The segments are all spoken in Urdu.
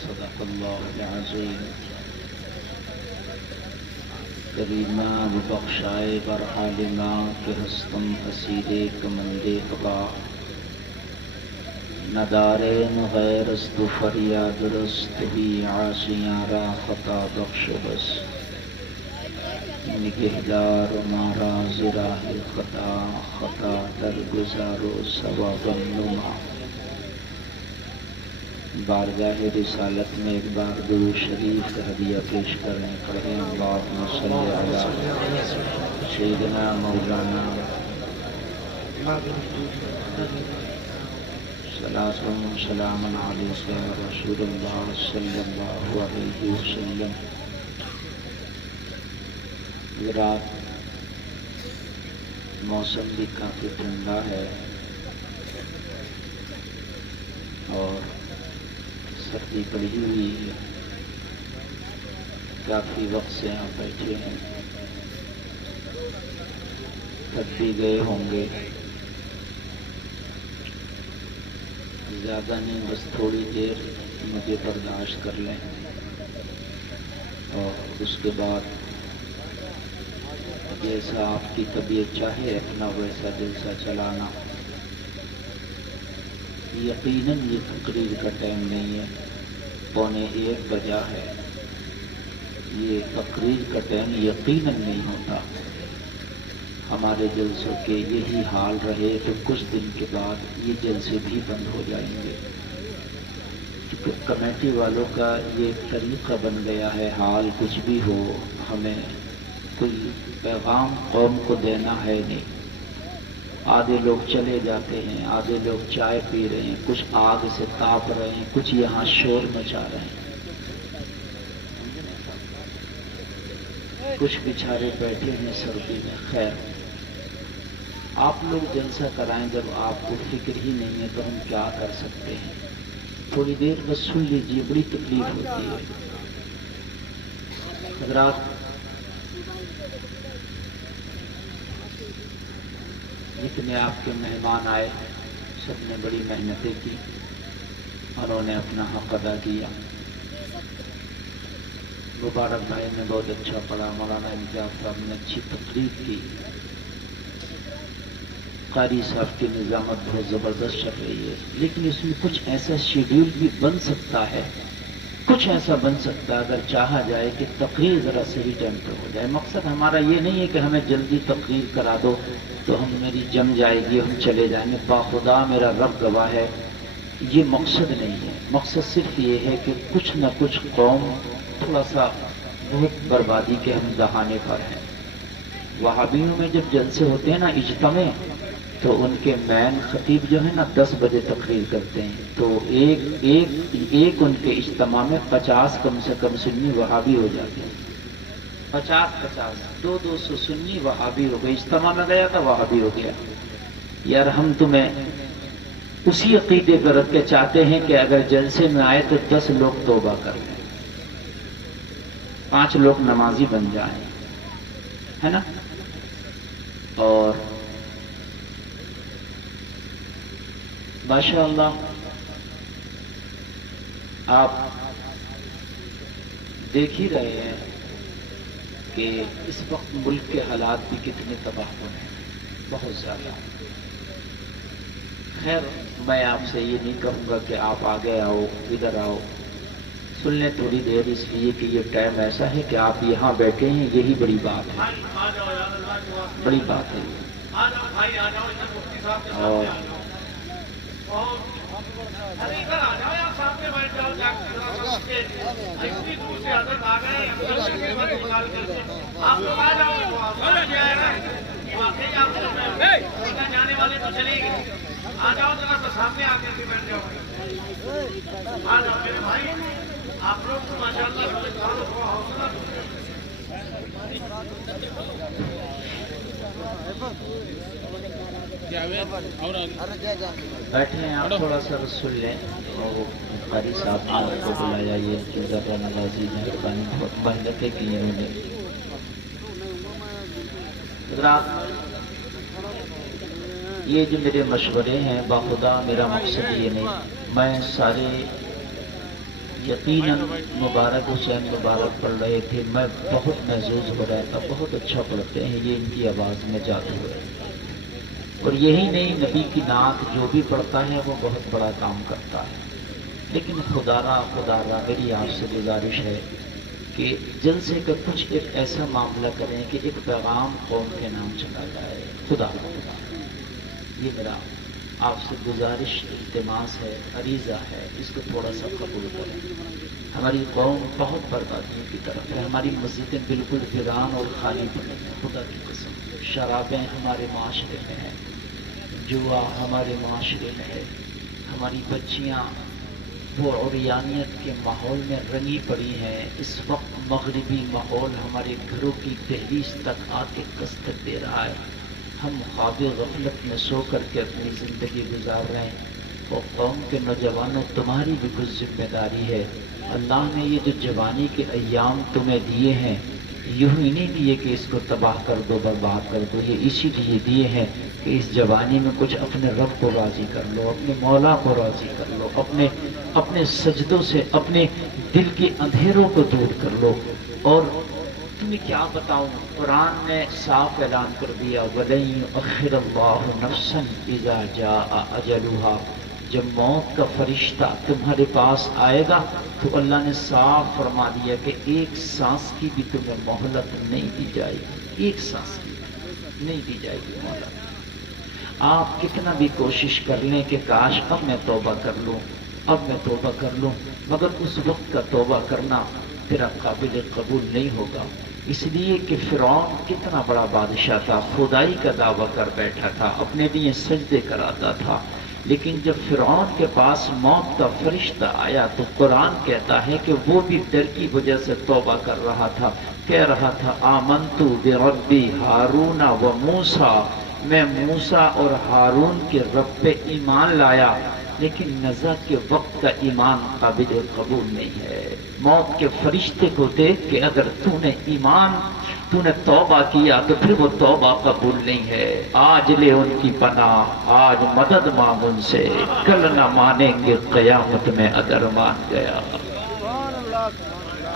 صدق اللہ العظیم. کریمہ بخشائے بر عالمہ کہ ہستم اسیرے کمندے قبا ندارین غیر است فریاد رست ہی عاصیاں را خطا بخش بس نگہدار مارا زراہ خطا خطا در گزارو ثواب نما. بارگاہ رسالت میں ایک بار درود شریف کا ہدیہ پیش کریں. پڑھیں اللہم صلی علی سیدنا مولانا صلاۃ و سلام علیک یا رسول اللہ صلی اللہ علیہ وسلم. رات موسم بھی کافی ٹھنڈا ہے اور سردی پڑی ہوئی ہے. کافی وقت سے یہاں بیٹھے ہیں, تھک بھی گئے ہوں گے. زیادہ نہیں, بس تھوڑی دیر مجھے برداشت کر لیں اور اس کے بعد جیسا آپ کی طبیعت چاہے اپنا ویسا جلسہ چلانا. یقیناً یہ تقریر کا ٹائم نہیں ہے, 12:45 بجا ہے. یہ تقریر کا ٹائم یقیناً نہیں ہوتا. ہمارے جلسوں کے یہی حال رہے تو کچھ دن کے بعد یہ جلسے بھی بند ہو جائیں گے, کیونکہ کمیٹی والوں کا یہ طریقہ بن گیا ہے. حال کچھ بھی ہو, ہمیں کوئی پیغام قوم کو دینا ہے نہیں. آدھے لوگ چلے جاتے ہیں, آدھے لوگ چائے پی رہے ہیں, کچھ آگ سے تاپ رہے ہیں, کچھ یہاں شور مچا رہے ہیں, کچھ بیچارے بیٹھے ہیں سردی میں. خیر, آپ لوگ جلسہ کرائیں. جب آپ کو فکر ہی نہیں ہے تو ہم کیا کر سکتے ہیں. تھوڑی دیر بس سن لیجیے, بڑی تکلیف ہوتی ہے. حضرات, جتنے آپ کے مہمان آئے سب نے بڑی محنتیں کی, انہوں نے اپنا حق ادا کیا. مبارک بھائی نے بہت اچھا پڑھا, مولانا امتیاز صاحب نے اچھی تقریر کی, قاری صاحب کی نظامت بہت زبردست چل رہی ہے. لیکن اس میں کچھ ایسا شیڈیول بھی بن سکتا ہے, کچھ ایسا بن سکتا ہے اگر چاہا جائے کہ تقریر ذرا صحیح ٹائم پہ ہو جائے. مقصد ہمارا یہ نہیں ہے کہ ہمیں جلدی تقریر کرا دو تو ہم میری جم جائے گی, ہم چلے جائیں گے. باخدا میرا رب گواہ ہے, یہ مقصد نہیں ہے. مقصد صرف یہ ہے کہ کچھ نہ کچھ قوم تھوڑا سا بہت بربادی کے ہم دہانے پر ہیں. وہابیوں میں جب جلسے ہوتے ہیں نا اجتماع, تو ان کے مین خطیب جو ہے نا 10 بجے تقریر کرتے ہیں, تو ایک ان کے اجتماع میں 50 کم سے کم سنی وہابی ہو جاتے ہیں. 50 200 سنی وہابی ہو گئے. اجتماع میں گیا تھا وہابی ہو گیا. یار ہم تمہیں اسی عقیدے پر رکھ کے چاہتے ہیں کہ اگر جلسے میں آئے تو 10 لوگ توبہ کر لیں, 5 لوگ نمازی بن جائیں, ہے نا. اور ماشاء اللہ آپ دیکھ ہی رہے ہیں کہ اس وقت ملک کے حالات بھی کتنے تباہ کن ہیں, بہت زیادہ. خیر, میں آپ سے یہ نہیں کہوں گا کہ آپ آگے آؤ, ادھر آؤ. سن لیں تھوڑی دیر, اس لیے کہ یہ ٹائم ایسا ہے کہ آپ یہاں بیٹھے ہیں, یہی بڑی بات ہے, بڑی بات ہے. اور جانے والے تو چلے گئے, آ جاؤ ذرا تو سامنے آ کر کے بیٹھ جاؤ. آ جاؤ میرے بھائی, آپ لوگ تو ماشاء اللہ حوصلہ. بیٹھے ہیں آپ, تھوڑا سا سن لیں. اور قاری صاحب نے آپ کو بلایا, یہ چودہ نوازی مہربانی بہت محنتیں کی انہوں نے. یہ جو میرے مشورے ہیں باخدا میرا مقصد یہ نہیں, میں سارے یقیناً مبارک حسین مبارک پڑھ رہے تھے، میں بہت محظوظ ہو رہا تھا، بہت اچھا پڑھتے ہیں یہ، ان کی آواز میں جادو ہے۔ اور یہی نہیں، نبی کی نعت جو بھی پڑھتا ہے وہ بہت بڑا کام کرتا ہے۔ لیکن خدا را میری آپ سے گزارش ہے کہ جلسے کا کچھ ایک ایسا معاملہ کریں کہ ایک پیغام قوم کے نام چلا جائے۔ خدا یہ میرا آپ سے گزارش، التماس ہے، عریضہ ہے، اس کو تھوڑا سا قبول کریں۔ ہماری قوم بہت بربادیوں کی طرف ہے، ہماری مسجدیں بالکل ویران اور خالی پڑی ہیں، خدا کی قسم۔ شرابیں ہمارے معاشرے میں ہیں، جوا ہمارے معاشرے میں ہے، ہماری بچیاں وہ عریانیت کے ماحول میں رنگی پڑی ہیں۔ اس وقت مغربی ماحول ہمارے گھروں کی دہلیز تک آ کے دستک دے رہا ہے، ہم خواب غفلت میں سو کر کے اپنی زندگی گزار رہے ہیں۔ اور قوم کے نوجوانوں، تمہاری بھی کچھ ذمہ داری ہے۔ اللہ نے یہ جو جوانی کے ایام تمہیں دیے ہیں، یوں ہی نہیں دیے کہ اس کو تباہ کر دو، برباد کر دو، یہ اسی لیے دیے ہیں کہ اس جوانی میں کچھ اپنے رب کو راضی کر لو، اپنے مولا کو راضی کر لو، اپنے سجدوں سے اپنے دل کے اندھیروں کو دور کر لو۔ اور تمہیں کیا بتاؤں، قرآن نے صاف اعلان کر دیا وَلَن يُؤَخِّرَ اللَّهُ نَفْسًا إِذَا جَاءَ أَجَلُهَا۔ جب موت کا فرشتہ تمہارے پاس آئے گا تو اللہ نے صاف فرما دیا کہ ایک سانس کی بھی تمہیں مہلت نہیں دی جائے گی، ایک سانس کی نہیں دی جائے گی مہلت۔ آپ کتنا بھی کوشش کر لیں کہ کاش اب میں توبہ کر لوں، اب میں توبہ کر لوں، مگر اس وقت کا توبہ کرنا پھر اب قابل قبول نہیں ہوگا۔ اس لیے کہ فرعون کتنا بڑا بادشاہ تھا، خدائی کا دعویٰ کر بیٹھا تھا، اپنے لیے سجدے کراتا تھا، لیکن جب فرعون کے پاس موت کا فرشتہ آیا تو قرآن کہتا ہے کہ وہ بھی ڈر کی وجہ سے توبہ کر رہا تھا، کہہ رہا تھا آمنت بربی ہارون و موسیٰ، میں موسیٰ اور ہارون کے رب پہ ایمان لایا، لیکن نزا کے وقت کا ایمان قابل قبول نہیں ہے۔ موت کے فرشتے کو دیکھ کے اگر تو نے توبہ کیا تو پھر وہ توبہ قبول نہیں ہے۔ آج لے ان کی پناہ، آج مدد مانگ ان سے، کل نہ مانیں گے قیامت میں اگر مان گیا۔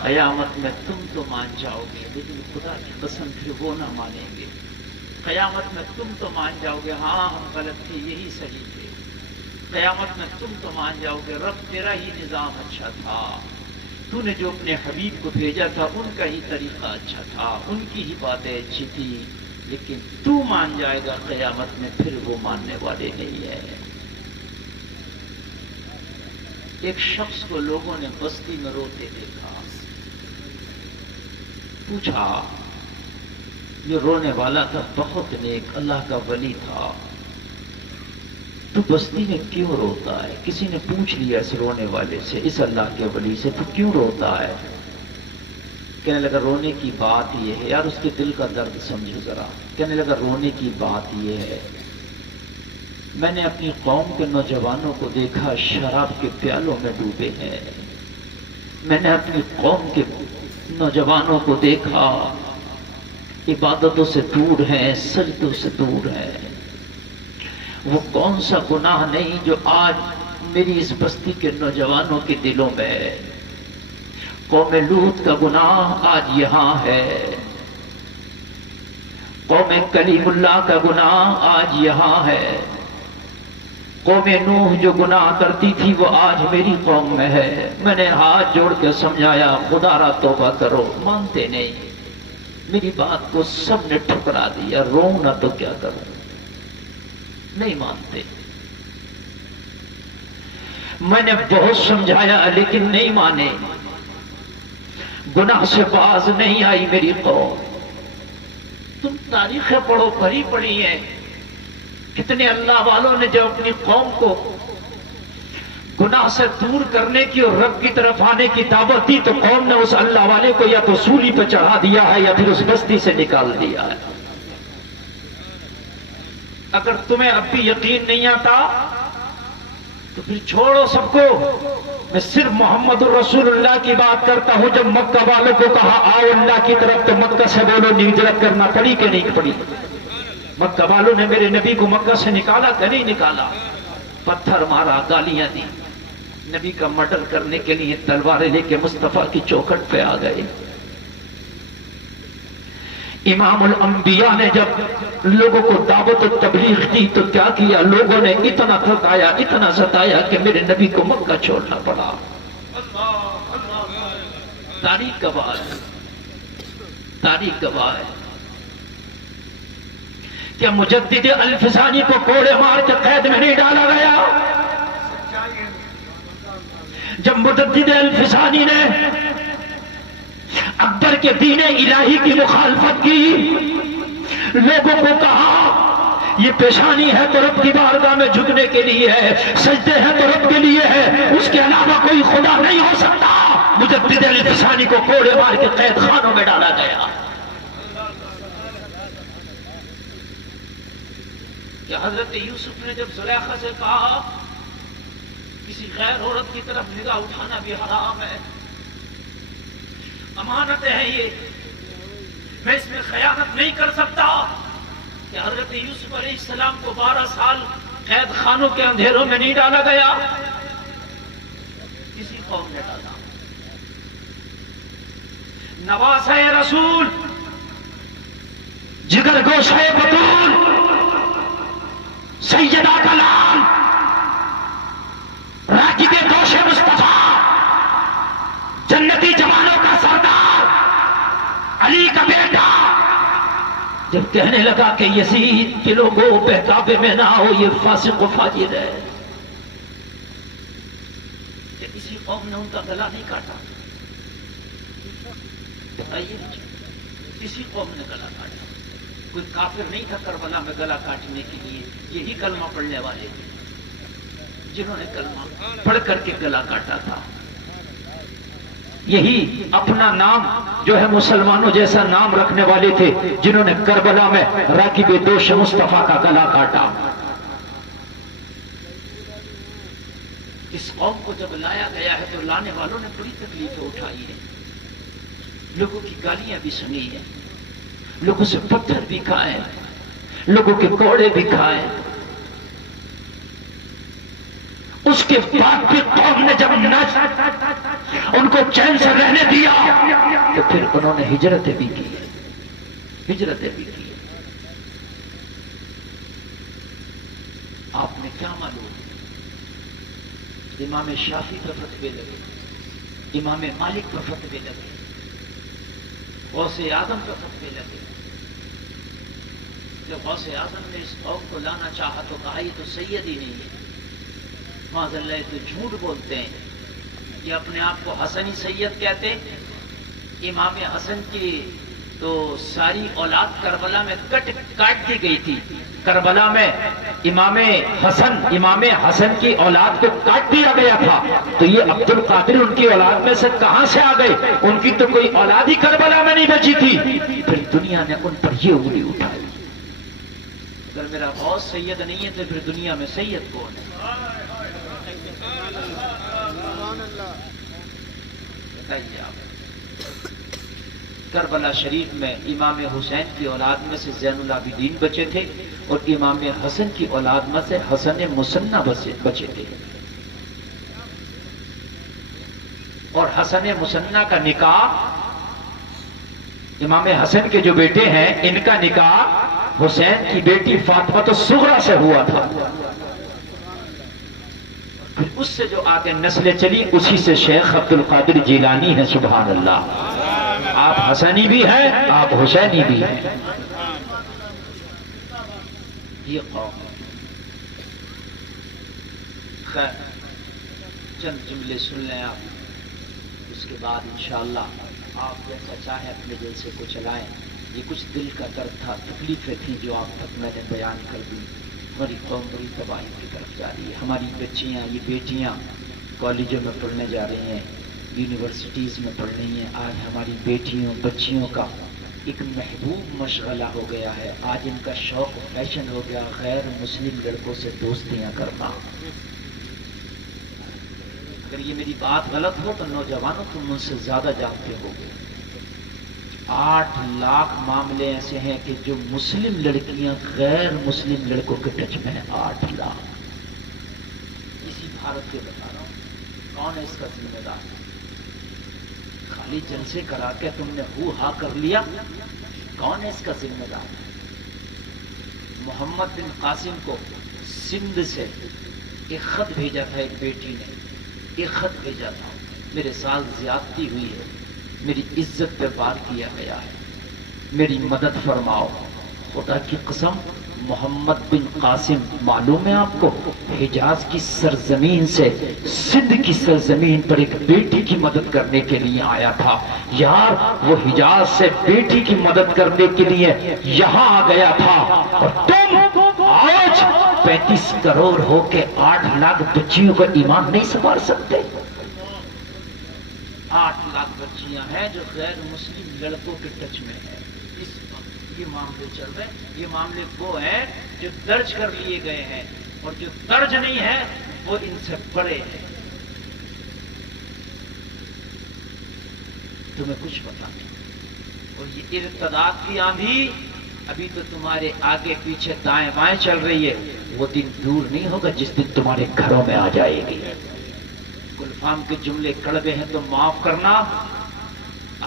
قیامت میں تم تو مان جاؤ گے، لیکن خدا کی قسم پھر وہ نہ مانیں گے۔ قیامت میں تم تو مان جاؤ گے ہاں ہم غلط تھے، یہی صحیح تھے۔ قیامت میں تم تو مان جاؤ گے رب تیرا ہی نظام اچھا تھا، تو نے جو اپنے حبیب کو بھیجا تھا ان کا ہی طریقہ اچھا تھا، ان کی ہی باتیں اچھی تھی، لیکن تو مان جائے گا قیامت میں پھر وہ ماننے والے نہیں ہیں۔ ایک شخص کو لوگوں نے بستی میں روتے دیکھا، پوچھا، یہ رونے والا تھا بہت نیک، اللہ کا ولی تھا، تو بستی میں کیوں روتا ہے؟ کسی نے پوچھ لیا اس رونے والے سے، اس اللہ کے ولی سے، تو کیوں روتا ہے؟ کہنے لگا رونے کی بات یہ ہے، یار اس کے دل کا درد سمجھو ذرا۔ کہنے لگا رونے کی بات یہ ہے، میں نے اپنی قوم کے نوجوانوں کو دیکھا شراب کے پیالوں میں ڈوبے ہیں، میں نے اپنی قوم کے نوجوانوں کو دیکھا عبادتوں سے دور ہیں، سجدوں سے دور ہیں۔ وہ کون سا گناہ نہیں جو آج میری اس بستی کے نوجوانوں کے دلوں میں ہے۔ قوم لوط کا گناہ آج یہاں ہے، قوم کلیم اللہ کا گناہ آج یہاں ہے، قوم نوح جو گناہ کرتی تھی وہ آج میری قوم میں ہے۔ میں نے ہاتھ جوڑ کے سمجھایا خدا را توبہ کرو، مانتے نہیں، میری بات کو سب نے ٹھکرا دیا، رو نہ تو کیا کروں، نہیں مانتے۔ میں نے بہت سمجھایا لیکن نہیں مانے، گناہ سے باز نہیں آئی میری قوم۔ تم تاریخیں پڑھو، بھری پڑھی ہیں، کتنے اللہ والوں نے جو اپنی قوم کو گناہ سے دور کرنے کی اور رب کی طرف آنے کی دعوت دی تو قوم نے اس اللہ والے کو یا تو سولی پہ چڑھا دیا ہے یا پھر اس بستی سے نکال دیا ہے۔ اگر تمہیں اب بھی یقین نہیں آتا تو پھر چھوڑو سب کو، میں صرف محمد الرسول اللہ کی بات کرتا ہوں۔ جب مکہ والوں کو کہا آؤ اللہ کی طرف تو مکہ سے بولو ہجرت کرنا پڑی کہ نہیں پڑی؟ مکہ والوں نے میرے نبی کو مکہ سے نکالا کہ نہیں نکالا؟ پتھر مارا، گالیاں دی، نبی کا مرڈر کرنے کے لیے تلواریں لے کے مصطفیٰ کی چوکھٹ پہ آ گئے. امام الانبیاء نے جب لوگوں کو دعوت و تبلیغ دی تو کیا کیا؟ لوگوں نے اتنا ستایا کہ میرے نبی کو مکہ چھوڑنا پڑا. تاریخ گواہ ہے، تاریخ گواہ ہے. کیا مجدد الفسانی کو کوڑے مار کے قید میں نہیں ڈالا گیا؟ جب مجدد الفسانی نے اکبر کے دین الہی کی مخالفت کی، لوگوں کو کہا یہ پیشانی ہے تو رب کی بارگاہ میں جھکنے کے لیے ہے، سجدے ہیں تو رب کے لیے ہے، اس کے علاوہ کوئی خدا نہیں ہو سکتا. مجدد الفسانی کو کوڑے مار کے قید خانوں میں ڈالا گیا. کہ حضرت یوسف نے جب زلیخا سے کہا کسی غیر عورت کی طرف نگاہ اٹھانا بھی حرام ہے، امانت ہے یہ، میں اس میں خیانت نہیں کر سکتا، کہ حضرت یوسف علیہ السلام کو 12 سال قید خانوں کے اندھیروں میں نہیں ڈالا گیا، کسی قوم نے ڈالا. نواسہ رسول، جگر گوشہ بطول، سیدہ کا لال، راکب دوش مصطفیٰ، جنتی جوانوں کا سردار، علی کا بیٹا، جب کہنے لگا کہ یزید کے لوگوں بہکاوے میں نہ ہو، یہ فاسق و فاجر ہے، کہ کسی قوم نے ان کا گلا نہیں کاٹا؟ بتائیے، کسی قوم نے گلا کاٹا؟ کوئی کافر نہیں تھا کربلا میں گلا کاٹنے کے لیے، یہی کلمہ پڑھنے والے تھے جنہوں نے کلمہ پڑھ کر کے گلا کاٹا تھا. یہی اپنا نام جو ہے مسلمانوں جیسا نام رکھنے والے تھے جنہوں نے کربلا میں راکب دوش مصطفیٰ کا گلا کاٹا. اس قوم کو جب لایا گیا ہے تو لانے والوں نے بڑی تکلیفیں اٹھائی ہیں، لوگوں کی گالیاں بھی سنی ہیں، لوگوں سے پتھر بھی کھائے، لوگوں کے کوڑے بھی کھائے. اس کے بعد بھی قوم نے جب ان کو چین سے رہنے دیا تو پھر انہوں نے ہجرتیں بھی کی، ہجرتیں بھی کی. آپ نے کیا معلوم؟ امام شافعی پر فتوے لگے، امام مالک پر فتوے لگے، غوث اعظم پر فتوے لگے. جب غوث اعظم نے اس قوم کو لانا چاہا تو کہا یہ تو سید ہی نہیں ہے، معاذ اللہ تو جھوٹ بولتے ہیں، یہ اپنے آپ کو حسنی سید کہتے. امام حسن کی تو ساری اولاد کربلا میں کاٹ دی گئی تھی. کربلا میں امام حسن کی اولاد کو کاٹ دیا گیا تھا، تو یہ عبد القادر ان کی اولاد میں سے کہاں سے آ گئے؟ ان کی تو کوئی اولاد ہی کربلا میں نہیں بچی تھی. پھر دنیا نے ان پر یہ انگلی اٹھائی. اگر میرا غوث سید نہیں ہے تو پھر دنیا میں سید کون ہے؟ بتائیے آپ. کربلا شریف میں امام حسین کی اولاد میں سے زین العابدین بچے تھے اور امام حسن کی اولاد میں سے حسن مثنی بچے تھے. اور حسن مثنی کا نکاح، امام حسن کے جو بیٹے ہیں ان کا نکاح حسین کی بیٹی فاطمہ الصغریٰ سے ہوا تھا. پھر اس سے جو آگے نسلیں چلی اسی سے شیخ عبد القادر جیلانی ہے. سبحان اللہ. آپ حسنی بھی ہیں، آپ حسینی بھی ہیں. یہ قوم. خیر چند جملے سن لیں آپ، اس کے بعد انشاءاللہ آپ جیسا چاہے اپنے دل سے کو چلائیں. یہ کچھ دل کا درد تھا، تکلیفیں تھیں جو آپ تک میں نے بیان کر دی. ہماری قوم بڑی تباہی کی طرف جا رہی ہے. ہماری بچیاں، یہ بیٹیاں کالجوں میں پڑھنے جا رہی ہیں، یونیورسٹیز میں پڑھ رہی ہیں. آج ہماری بیٹیوں بچیوں کا ایک محبوب مشغلہ ہو گیا ہے. آج ان کا شوق فیشن ہو گیا غیر مسلم لڑکوں سے دوستیاں کرنا. اگر یہ میری بات غلط ہو تو نوجوانوں تم مجھ سے زیادہ جانتے ہو. 8 لاکھ معاملے ایسے ہیں کہ جو مسلم لڑکیاں غیر مسلم لڑکوں کے ٹچ میں ہیں. 8 لاکھ اسی بھارت کے بتا رہا ہوں. کون ہے اس کا ذمہ دار؟ خالی جلسے کرا کے تم نے ہو ہا کر لیا، کون ہے اس کا ذمہ دار؟ محمد بن قاسم کو سندھ سے ایک خط بھیجا تھا، ایک بیٹی نے ایک خط بھیجا تھا، میرے ساتھ زیادتی ہوئی ہے، میری عزت پہ وار کیا گیا ہے، میری مدد فرماؤ۔ خدا کی قسم محمد بن قاسم معلوم ہے آپ کو، حجاز کی سرزمین سے سندھ کی سرزمین پر ایک بیٹی کی مدد کرنے کے لیے آیا تھا۔ یار وہ حجاز سے بیٹی کی مدد کرنے کے لیے یہاں آ گیا تھا، اور تم آج 35 کروڑ ہو کے 8 لاکھ بچیوں کا ایمان نہیں سنبھال سکتے۔ 8 لاکھ بچیاں ہیں جو غیر مسلم لڑکوں کے ٹچ میں ہیں۔ اس وقت یہ معاملے چل رہے ہیں، یہ معاملے وہ ہیں جو درج کر لیے گئے ہیں، اور جو درج نہیں ہے وہ ان سے بڑے ہیں۔ تمہیں کچھ پتا نہیں، اور یہ ارتداد کی آندھی ابھی تو تمہارے آگے پیچھے دائیں بائیں چل رہی ہے، وہ دن دور نہیں ہوگا جس دن تمہارے گھروں میں آ جائے گی۔ گلفام کے جملے کڑوے ہیں تو معاف کرنا۔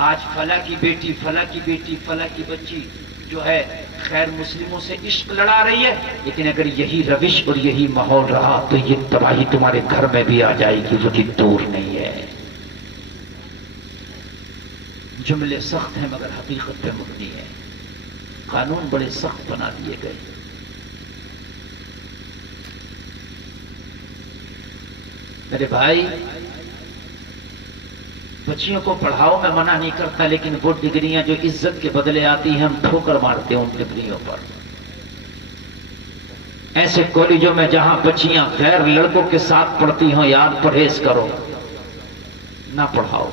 آج فلاں کی بیٹی فلاں کی بیٹی فلاں کی بچی جو ہے خیر مسلموں سے عشق لڑا رہی ہے، لیکن اگر یہی روش اور یہی ماحول رہا تو یہ تباہی تمہارے گھر میں بھی آ جائے گی، وہ دن دور نہیں ہے۔ جملے سخت ہیں مگر حقیقت پہ مبنی ہے، قانون بڑے سخت بنا دیے گئے۔ میرے بھائی بچیوں کو پڑھاؤ، میں منع نہیں کرتا، لیکن وہ ڈگریاں جو عزت کے بدلے آتی ہیں ہم ٹھوکر مارتے ہیں ان ڈگریوں پر۔ ایسے کالجوں میں جہاں بچیاں غیر لڑکوں کے ساتھ پڑھتی ہوں یار پرہیز کرو، نہ پڑھاؤ۔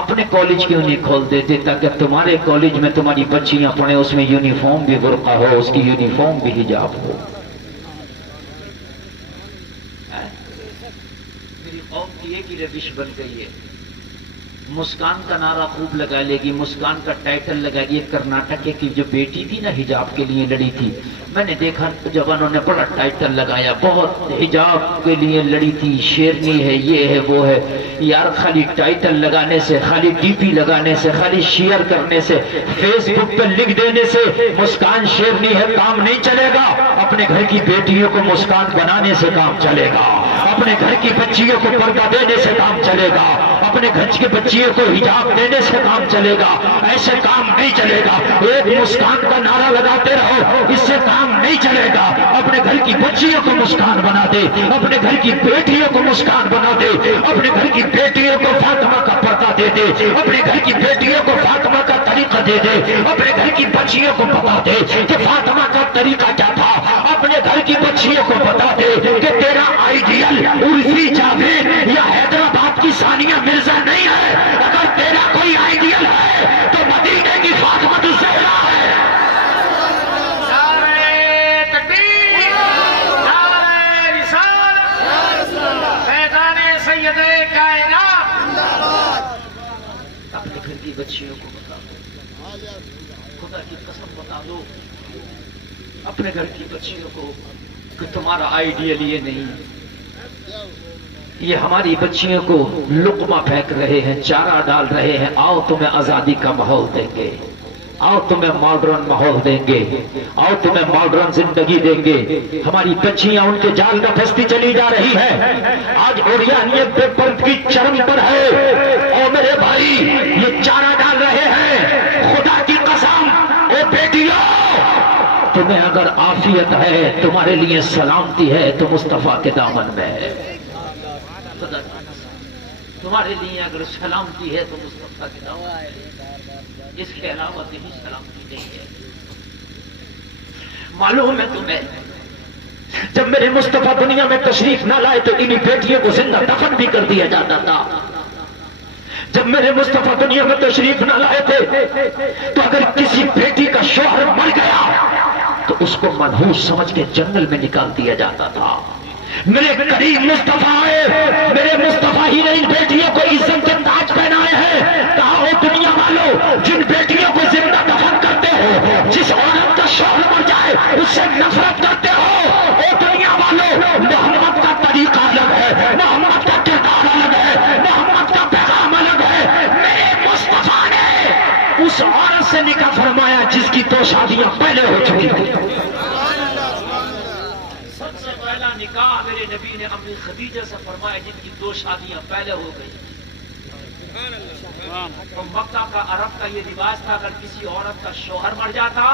اپنے کالج کیوں نہیں کھول دیتے تاکہ تمہارے کالج میں تمہاری بچیاں پڑھیں، اس میں یونیفارم بھی برقع ہو، اس کی یونیفارم بھی حجاب ہو۔ میری قوم کی ایک ہی روش بن گئی ہے، مسکان کا نعرہ خوب لگا لے گی، مسکان کا ٹائٹل لگا گی۔ کرناٹک کی جو بیٹی تھی نا حجاب کے لیے لڑی تھی، میں نے دیکھا جوانوں نے بڑا ٹائٹل لگایا، بہت حجاب کے لیے لڑی تھی، شیرنی ہے، یہ ہے وہ ہے۔ یار خالی ٹائٹل لگانے سے، خالی ڈی پی لگانے سے، خالی شیئر کرنے سے، فیس بک پہ لکھ دینے سے مسکان شیرنی ہے کام نہیں چلے گا۔ اپنے گھر کی بیٹیوں کو مسکان بنانے سے کام چلے گا، اپنے گھر کی بچیوں کو پردہ دینے سے کام چلے گا، اپنے گھر کی بچیوں کو حجاب دینے سے کام چلے گا۔ ایسے کام نہیں چلے گا۔ ایک مسکان کا نعرہ لگاتے رہو، اس سے کام نہیں چلے گا۔ اپنے گھر کی بچیوں کو مسکان بنا دے، اپنے گھر کی بیٹیوں کو مسکان بنا دے، اپنے گھر کی بیٹیوں کو فاطمہ کا پردہ دے دے، اپنے گھر کی بیٹیوں کو فاطمہ کا طریقہ دے دے، اپنے گھر کی بچیوں کو بتا دے کہ فاطمہ کا طریقہ کیا تھا، اپنے گھر کی بچیوں کو بتا دے کہ تیرا آئیڈیل عرفی جاوید یا حیدرآباد کی ثانیہ مرزا نہیں ہے۔ اگر تیرا کوئی آئیڈیل ہے تو مدینے کی فاطمہ الزہرا ہے۔ نعرہ تکبیر، نعرہ رسالت، فیضان سید کائنات۔ اپنے گھر کی بچیوں کو بتا دو، خدا کی قسم بتا دو اپنے گھر کی بچیوں کو کہ تمہارا آئیڈیل یہ نہیں، یہ ہماری بچیوں کو لقمہ پھینک رہے ہیں، چارہ ڈال رہے ہیں، آؤ تمہیں آزادی کا ماحول دیں گے، آؤ تمہیں ماڈرن ماحول دیں گے، آؤ تمہیں ماڈرن زندگی دیں گے۔ ہماری بچیاں ان کے جال میں پھنستی چلی جا رہی ہے۔ آج اوریانیت بے پرد کی چرم پر ہے، اور میرے بھائی یہ چارہ ڈال رہے ہیں۔ خدا کی قسم اے بیٹیوں، تمہیں اگر عافیت ہے، تمہارے لیے سلامتی ہے تو مصطفیٰ کے دامن میں ہے۔ تمہارے لیے اگر سلامتی ہے تو مصطفیٰ کے دامن میں، اس کے علاوہ کہیں سلامتی نہیں ہے۔ معلوم ہے تمہیں، جب میرے مصطفیٰ دنیا میں تشریف نہ لائے تو انہی بیٹیوں کو زندہ دفن بھی کر دیا جاتا تھا۔ جب میرے مصطفیٰ دنیا میں تشریف نہ لائے تھے تو اگر کسی بیٹی کا شوہر مر گیا تو اس کو منحوس سمجھ کے جنگل میں نکال دیا جاتا تھا۔ میرے قریب مصطفیٰ آئے، میرے مصطفیٰ ہی نے ان بیٹیوں کو عزت کے تاج پہنائے ہیں۔ کہا او دنیا والوں، جن بیٹیوں کو زندہ دفن کرتے ہو، جس عورت کا شوہر مر جائے اس سے نفرت کرتے ہو، او دنیا والوں، محمد کا طریقہ الگ ہے، محمد کا دو شادیاں پہلے ہو چکی تھی. سب سے پہلا نکاح میرے نبی نے اپنی خدیجہ سے فرمایا جن کی 2 شادیاں پہلے ہو گئی. تو مکہ کا عرب کا یہ رواج تھا اگر کسی عورت کا شوہر مر جاتا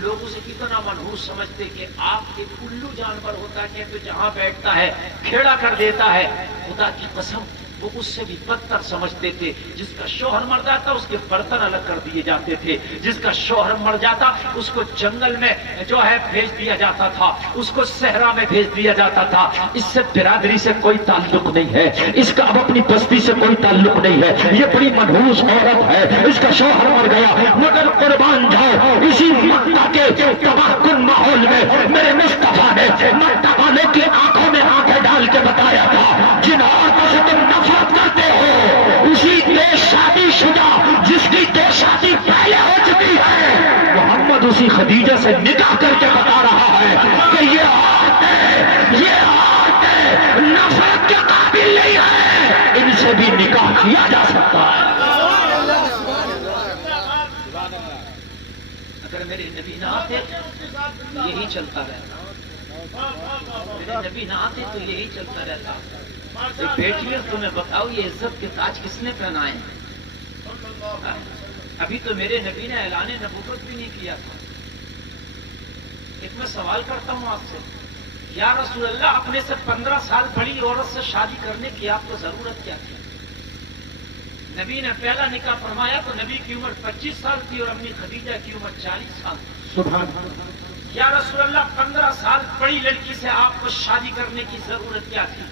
لوگ اسے کتنا منحوس سمجھتے کہ آپ ایک الو جانور ہوتا ہے کہ جہاں بیٹھتا ہے کھیڑا کر دیتا ہے. خدا کی قسم وہ اس سے بھی بدتر سمجھتے تھے. جس کا شوہر مر جاتا اس کے برتن الگ کر دیے جاتے تھے. جس کا شوہر مر جاتا اس کو جنگل میں جو ہے بھیج دیا جاتا تھا, اس کو صحرا میں بھیج دیا جاتا تھا. اس سے برادری سے کوئی تعلق نہیں ہے, اس کا اب اپنی بستی سے کوئی تعلق نہیں ہے. یہ بڑی منحوس عورت ہے, اس کا شوہر مر گیا. مگر قربان جاؤ اسی مکہ کے تباہ کن ماحول میں میرے مصطفیٰ نے مکہ والے کی آنکھوں میں آنکھیں ڈال کے بتایا تھا جن عورتوں سے تم نفرت کرتے ہو اسی بے شادی شدہ جس کی 2 شادی پہلے ہو چکی ہے محمد اسی خدیجہ سے نکاح کر کے بتا رہا ہے کہ یہ عورتیں نفرت کے قابل نہیں ہے, ان سے بھی نکاح کیا جا سکتا ہے. اگر میرے نبی نہ آتے یہی چلتا رہتا. میرے نبی نہ آتے تو یہی چلتا رہتا. بیٹیوں تمہیں بتاؤ یہ عزت کے تاج کس نے پہنائے ہیں؟ ابھی تو میرے نبی نے اعلان نبوت بھی نہیں کیا تھا. ایک میں سوال کرتا ہوں آپ سے, یا رسول اللہ اپنے سے 15 سال بڑی عورت سے شادی کرنے کی آپ کو ضرورت کیا تھی؟ نبی نے پہلا نکاح فرمایا تو نبی کی عمر 25 سال تھی اور امی خدیجہ کی عمر 40 سال تھی. سبحان یا رسول اللہ 15 سال بڑی لڑکی سے آپ کو شادی کرنے کی ضرورت کیا تھی؟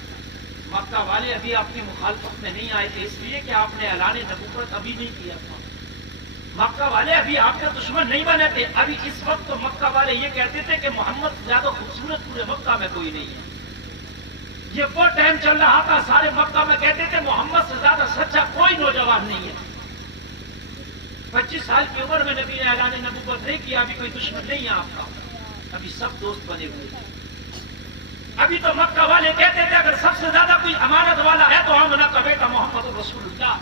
مکہ والے ابھی آپ کی مخالفت میں نہیں آئے تھے اس لیے کہ آپ نے اعلان نبوت ابھی نہیں کیا تھا. مکہ والے ابھی آپ کے دشمن نہیں بنے تھے. ابھی اس وقت تو مکہ والے یہ کہتے تھے کہ محمد سے زیادہ خوبصورت پورے مکہ میں کوئی نہیں ہے. یہ وہ ٹائم چل رہا تھا سارے مکہ میں کہتے تھے محمد سے زیادہ سچا کوئی نوجوان نہیں ہے. 25 سال کی عمر میں نبی نے اعلان نبوت نہیں کیا. ابھی کوئی دشمن نہیں ہے آپ کا, ابھی سب دوست بنے ہوئے ہیں. ابھی تو مکہ والے کہتے تھے اگر سب سے زیادہ کوئی امانت والا ہے تو آمنہ کا بیٹا محمد رسول اللہ.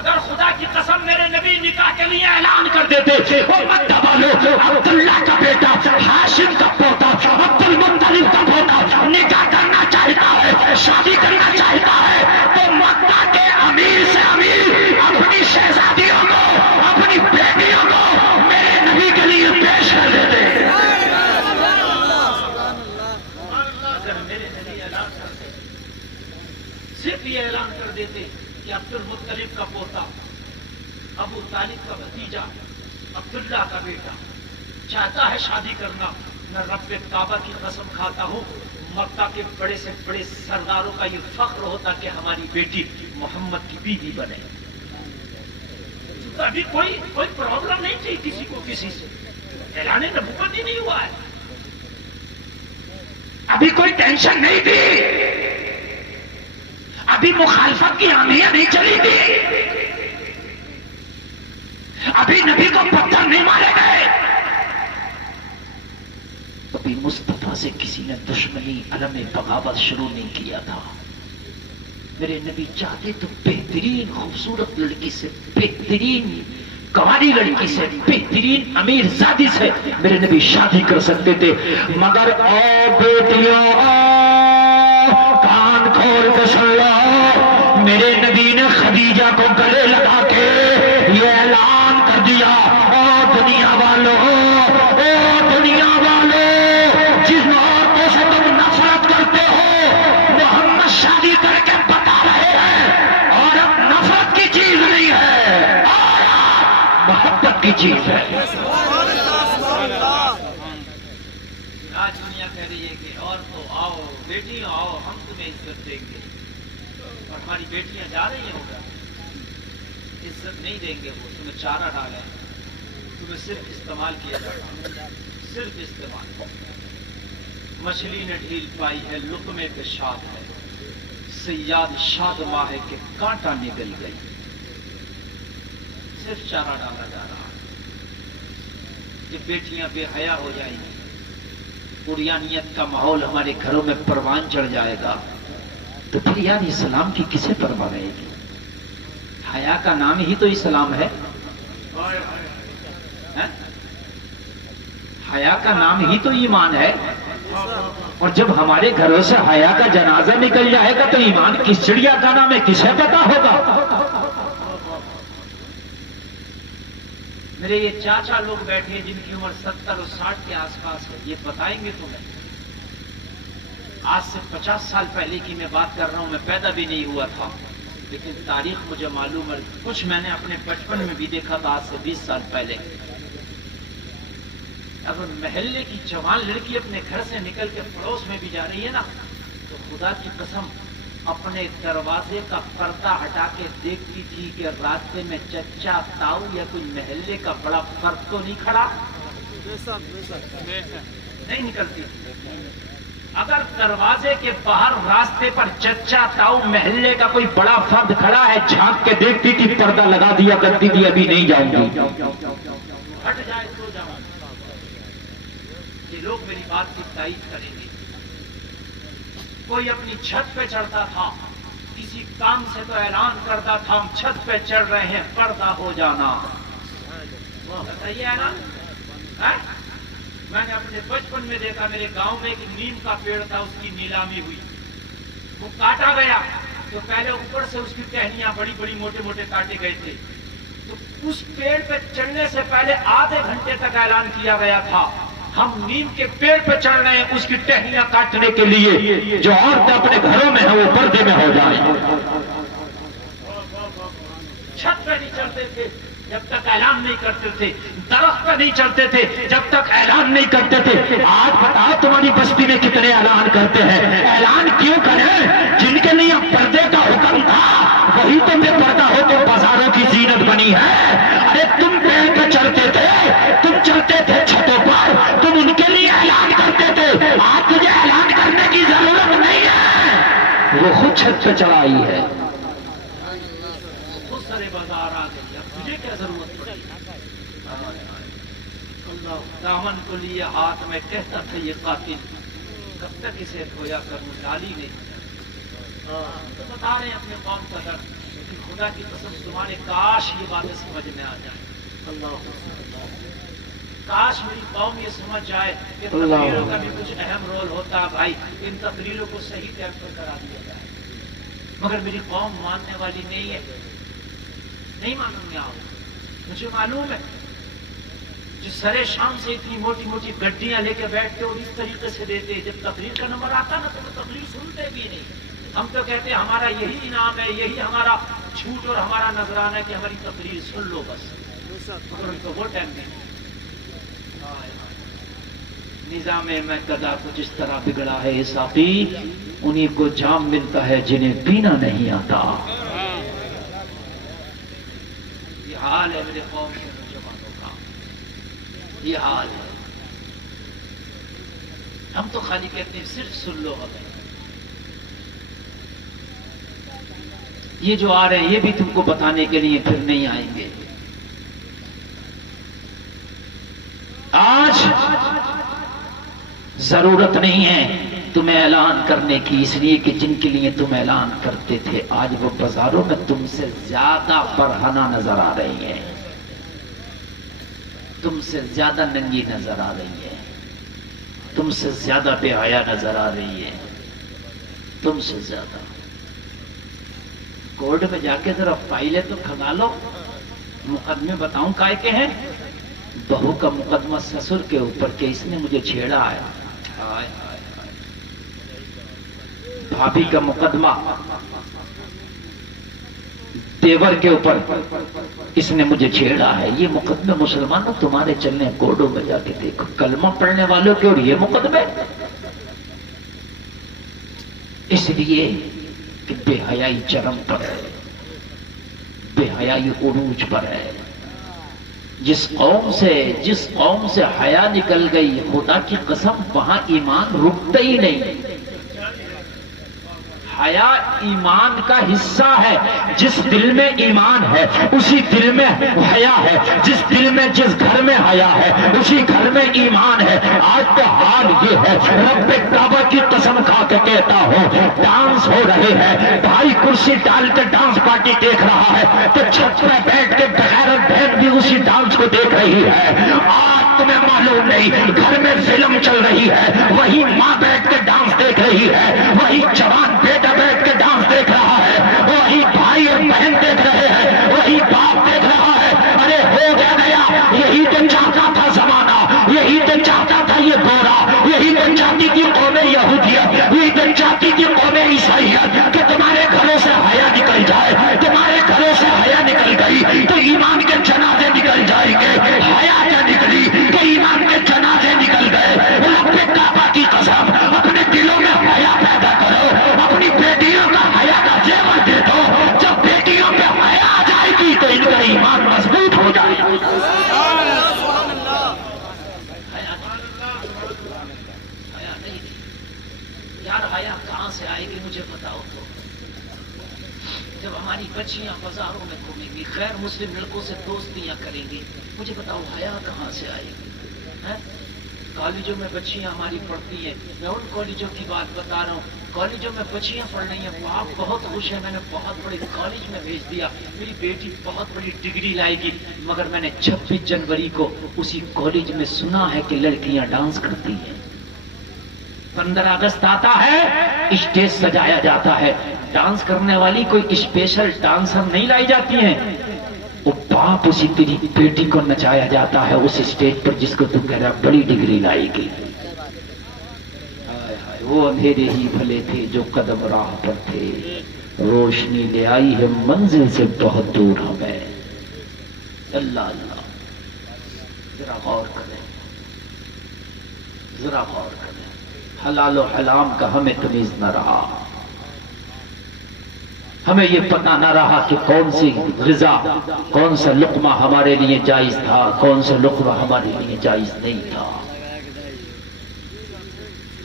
اگر خدا کی قسم میرے نبی نکاح کے لیے اعلان کر دیتے مکہ والوں عبداللہ کا بیٹا ہاشم کا پوتا عبد المطلب کا پوتا نکاح کرنا چاہتا ہے شادی کرنا چاہتا ہے تو مکہ کے امیر سے امیر اپنی شہزادیوں کو اپنی بیٹیوں کو میرے نبی کے لیے پیش کر دیتے. صرف یہ اعلان کر دیتے کہ عبد المطلب کا پوتا ابو طالب کا بھتیجا عبداللہ کا بیٹا چاہتا ہے شادی کرنا, میں رب کعبہ کی قسم کھاتا ہوں مکہ کے بڑے سے بڑے سرداروں کا یہ فخر ہوتا کہ ہماری بیٹی محمد کی بیوی بنے. ابھی کوئی پرابلم نہیں تھی کسی کو کسی سے, اعلان نبوت ہی نہیں ہوا ہے. ابھی کوئی ٹینشن نہیں تھی, ابھی مخالفت کی آندیاں نہیں چلی تھی, ابھی نبی کو پتھر نہیں مارے گئے, ابھی مصطفیٰ سے کسی نے دشمنی علم بغاوت شروع نہیں کیا تھا. میرے نبی چاہتے تو بہترین خوبصورت لڑکی سے, بہترین کنواری لڑکی سے, بہترین امیر زادی سے میرے نبی شادی کر سکتے تھے. مگر او بیٹیوں کان کھول کے سن لو, میرے نبی نے خدیجہ کو گلے لگا کے یہ اعلان کر دیا او دنیا والوں جس عورتوں سے تم نفرت کرتے ہو محمد شادی کر کے بتا رہے ہیں عورت نفرت کی چیز نہیں ہے, محبت کی چیز ہے. آج دنیا کہہ رہی ہے کہ اور تو آؤ بیٹیاں آؤ ہم تمہیں عزت دیں گے, اور ہماری بیٹیاں جا رہی ہیں ہوگا عزت نہیں دیں گے. وہ تمہیں چارہ ڈالیں, تمہیں صرف استعمال کیا جائے گا, صرف استعمال. مچھلی نے ڈھیل پائی ہے لقمے پہ شاد ہے, صیاد شاد ماہ کے کانٹا نکل گئی. صرف چارہ ڈالا جا رہا ہے. یہ بیٹیاں بے حیا ہو جائیں گی, قریانیت کا ماحول ہمارے گھروں میں پروان چڑھ جائے گا, تو پھر یار اسلام کی کسے پرواہ رہے گی؟ حیا کا نام ہی تو اسلام ہے. حیا کا نام ہی تو ایمان ہے، اور جب ہمارے گھروں سے حیا کا جنازہ نکل جائے گا تو ایمان کس چڑیا کا نام ہے کسے پتا ہوگا؟ میرے یہ چاچا لوگ بیٹھے ہیں جن کی عمر 70 اور 60 کے آس پاس ہے، یہ بتائیں گے تمہیں آج سے 50 سال پہلے کی میں بات کر رہا ہوں، میں پیدا بھی نہیں ہوا تھا، لیکن تاریخ مجھے معلوم ہے، کچھ میں نے اپنے بچپن میں بھی دیکھا تھا آج سے 20 سال پہلے۔ اگر محلے کی جوان لڑکی اپنے گھر سے نکل کے پڑوس میں بھی جا رہی ہے نا تو خدا کی قسم اپنے دروازے کا پردہ ہٹا کے دیکھتی تھی کہ راستے میں چچا تاؤ یا کوئی محلے کا بڑا فرد تو نہیں کھڑا، نہیں نکلتی۔ اگر دروازے کے باہر راستے پر چچا تاؤ محلے کا کوئی بڑا فرد کھڑا ہے جھانک کے دیکھتی تھی، پردہ لگا دیا کرتی تھی ابھی نہیں جاؤں گی، ہٹ جائے تو جاؤں۔ یہ لوگ میری بات کی تائید کریں گے۔ کوئی اپنی چھت پہ چڑھتا تھا، کسی کام سے تو اعلان کرتا تھا ہم چھت پہ چڑھ رہے ہیں، پردہ ہو جانا، صحیح ہے نا؟ میں نے اپنے بچپن میں دیکھا، میرے گاؤں میں ایک نیم کا پیڑ تھا، اس کی نیلامی ہوئی، وہ کاٹا گیا تو پہلے اوپر سے اس کی ٹہنیاں بڑی بڑی موٹے موٹے کاٹے گئے تھے، تو اس پیڑ پہ چڑھنے سے پہلے آدھے گھنٹے تک اعلان کیا گیا تھا ہم نیم کے پیڑ پہ چڑھ رہے ہیں، اس کی ٹہنیاں کاٹنے کے لیے جو عورتیں اپنے گھروں میں ہیں وہ پردے میں ہو جائیں۔ چھت پہ نہیں چڑھتے تھے جب تک اعلان نہیں کرتے تھے، درخت پہ نہیں چڑھتے تھے جب تک اعلان نہیں کرتے تھے۔ آج بتاؤ تمہاری بستی میں کتنے اعلان کرتے ہیں؟ اعلان کیوں کریں؟ جن کے لیے پردے کا حکم تھا وہی تم بے پردہ ہو تو بازاروں کی زینت بنی ہے۔ ارے تم پیڑ پہ چڑھتے تھے، تم چڑھتے تھے چھتوں پر، تم ان کے لیے اعلان کرتے تھے، آج تجھے اعلان کرنے کی ضرورت نہیں ہے، وہ خود چھت پہ چڑھائی ہے، خود سارے بازار آ گئی، اب تجھے کیا ضرورت پڑی؟ اللہ دامن کو لیے ہاتھ میں کہتا تھا یہ قاتل کب تک اسے دھویا کروں، ڈالی نہیں۔ تو بتا رہے ہیں اپنے قوم کا درد، لیکن خدا کی قسم تمہارے کاش یہ باتیں سمجھ میں آ جائیں، کاش میری قوم یہ سمجھ جائے کہ تقریروں کا بھی کچھ اہم رول ہوتا ہے بھائی، ان تقریروں کو صحیح ٹائم پر کرا دیا جائے، مگر میری قوم ماننے والی نہیں ہے، نہیں مانوں گے آپ، مجھے معلوم ہے جو سرے شام سے اتنی موٹی موٹی گڈیاں لے کے بیٹھتے اور اس طریقے سے دیتے، جب تقریر کا نمبر آتا نا تو وہ تقریر سنتے بھی نہیں۔ ہم تو کہتے ہیں ہمارا یہی انعام ہے، یہی ہمارا جھوٹ اور ہمارا نذرانہ ہے کہ ہماری تقریر سن لو بس، مگر ان کو وہ ٹائم نہیں۔ نظام میں قضا کچھ اس طرح بگڑا ہے ساقی، انہیں کو جام ملتا ہے جنہیں پینا نہیں آتا۔ یہ حال ہے میرے قوم کے نوجوانوں کا، یہ حال ہے۔ ہم تو خالی کہتے ہیں صرف سن لو ہمیں، یہ جو آ رہے ہیں یہ بھی تم کو بتانے کے لیے پھر نہیں آئیں گے۔ آج ضرورت نہیں ہے تمہیں اعلان کرنے کی، اس لیے کہ جن کے لیے تم اعلان کرتے تھے آج وہ بازاروں میں تم سے زیادہ برہنہ نظر آ رہی ہیں، تم سے زیادہ ننگی نظر آ رہی ہے، تم سے زیادہ بے حیا نظر آ رہی ہے، تم سے زیادہ۔ کورٹ میں جا کے ذرا فائلیں تو کھنگا لو، مقدمے بتاؤں کائے کے ہیں؟ بہو کا مقدمہ سسر کے اوپر کہ اس نے مجھے چھیڑا ہے، بھابھی کا مقدمہ دیور کے اوپر اس نے مجھے چھیڑا ہے، یہ مقدمے مسلمانوں تمہارے چلنے کورٹوں میں جا کے دیکھو، کلمہ پڑھنے والوں کے اور یہ مقدمے، اس لیے کہ بے حیائی چرم پر ہے، بے حیائی عروج پر ہے۔ جس قوم سے حیا نکل گئی خدا کی قسم وہاں ایمان رکتا ہی نہیں۔ حیا ایمان کا حصہ ہے، جس دل میں ایمان ہے اسی دل میں حیا ہے، جس دل میں جس گھر میں حیا ہے اسی گھر میں ایمان ہے۔ آج تو حال یہ ہے، رب کعبہ کی قسم کھا کے کہتا ہوں، ڈانس ہو رہے ہیں، بھائی کرسی ڈال کے ڈانس پارٹی دیکھ رہا ہے تو چھت پہ بیٹھ کے بغیر بہن بھی اسی ڈانس کو دیکھ رہی ہے۔ آج تمہیں معلوم نہیں. گھر میں فلم چل رہی ہے, وہی ماں بیٹھ کے ڈانس دیکھ رہی ہے, وہی جوان بیٹا بیٹھ کے ڈانس دیکھ رہا ہے, وہی بھائی اور بہن دیکھ رہے ہیں, وہی باپ دیکھ رہا ہے. ارے ہو گیا, یہی تو چاہتا تھا زمانہ, یہی تو چاہتا تھا یہ گورا, یہی تو چاہتی تھی قوم یہودیت, یہی تو چاہتی تھی قوم عیسائیت کہ تمہارے گھروں سے حیا نکل جائے. تمہارے گھروں سے حیا نکل گئی تو ایمان کے جنازے نکل جائیں گے. حیا کیا نکلی تو ایمان کے جنازے نکل گئے. رب کعبہ کی قسم, اپنے دلوں میں حیا پیدا کرو, اپنی بیٹیوں کا حیا کا زیور دے دو. جب بیٹیوں پہ حیا آ جائے گی تو ان کا ایمان مضبوط ہو جائے گا. یار حیا کہاں سے آئے گی مجھے بتاؤ تو. جب ہماری بچیاں بازاروں میں گھومیں گی, غیر مسلم لڑکوں سے دوستیاں کریں گی, مجھے بتاؤ حیا کہاں سے آئے گی؟ کالجوں میں بچیاں ہماری پڑھتی ہیں, میں ان کالجوں کی بات بتا رہا ہوں. کالجوں میں بچیاں پڑھ رہی ہیں, باپ بہت خوش ہے, میں نے بہت بڑے کالج میں بھیج دیا, میری بیٹی بہت بڑی ڈگری لائے گی. مگر میں نے 26 جنوری کو اسی کالج میں سنا ہے کہ لڑکیاں ڈانس کرتی ہیں. 15 اگست آتا ہے, اسٹیج سجایا جاتا ہے, ڈانس کرنے والی کوئی اسپیشل ڈانسر نہیں لائی جاتی ہیں, وہ باپ اسی تیری بیٹی کو نچایا جاتا ہے اس اسٹیج پر جس کو تو کہہ رہا بڑی ڈگری لائے گی. وہ اندھیرے ہی بھلے تھے جو قدم راہ پر تھے, روشنی لے آئی ہے منزل سے بہت دور ہمیں. اللہ اللہ, ذرا غور کریں, ذرا غور کریں. حلال و حرام کا ہمیں تمیز نہ رہا, ہمیں یہ پتہ نہ رہا کہ کون سی غذا, کون سا لقمہ ہمارے لیے جائز تھا, کون سا لقمہ ہمارے لیے جائز نہیں تھا.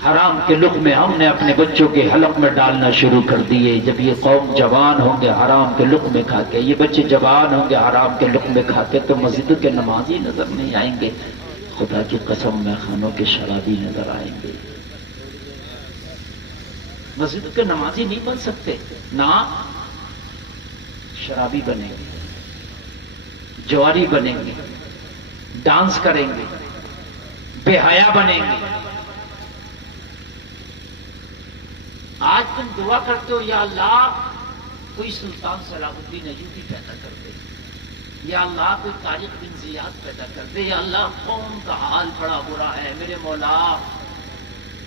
حرام کے لقمے ہم نے اپنے بچوں کے حلق میں ڈالنا شروع کر دیے. جب یہ قوم جوان ہوں گے حرام کے لقمے کھا کے, یہ بچے جوان ہوں گے حرام کے لقمے کھا کے, تو مسجد کے نمازی نظر نہیں آئیں گے, خدا کی قسم میں خانوں کے شرابی نظر آئیں گے. مسجد کے نمازی نہیں بن سکتے, نہ شرابی بنیں گے, جواری بنیں گے, ڈانس کریں گے, بے حیا بنیں گے. آج تم دعا کرتے ہو یا اللہ کوئی سلطان صلاح الدین ایوبی پیدا کر دے, یا اللہ کوئی طارق بن زیاد پیدا کر دے, یا اللہ قوم کا حال بڑا برا ہے, میرے مولا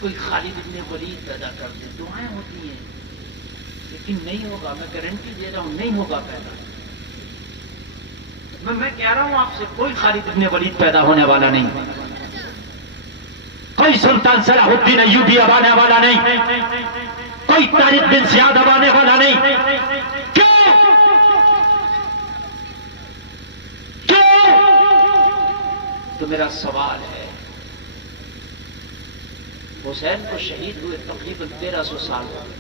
کوئی خالد بن ولید پیدا کر دے. دعائیں ہوتی ہیں لیکن نہیں ہوگا, میں گارنٹی دے رہا ہوں نہیں ہوگا پیدا. میں کہہ رہا ہوں آپ سے, کوئی خالد بن ولید پیدا ہونے والا نہیں, کوئی سلطان صلاح الدین ایوبی اب آنے والا نہیں, کوئی طارق بن زیاد اب آنے والا نہیں. کیوں؟ کیوں؟ تو میرا سوال ہے, حسین کو شہید ہوئے تقریباً 1300 سال ہو گئے.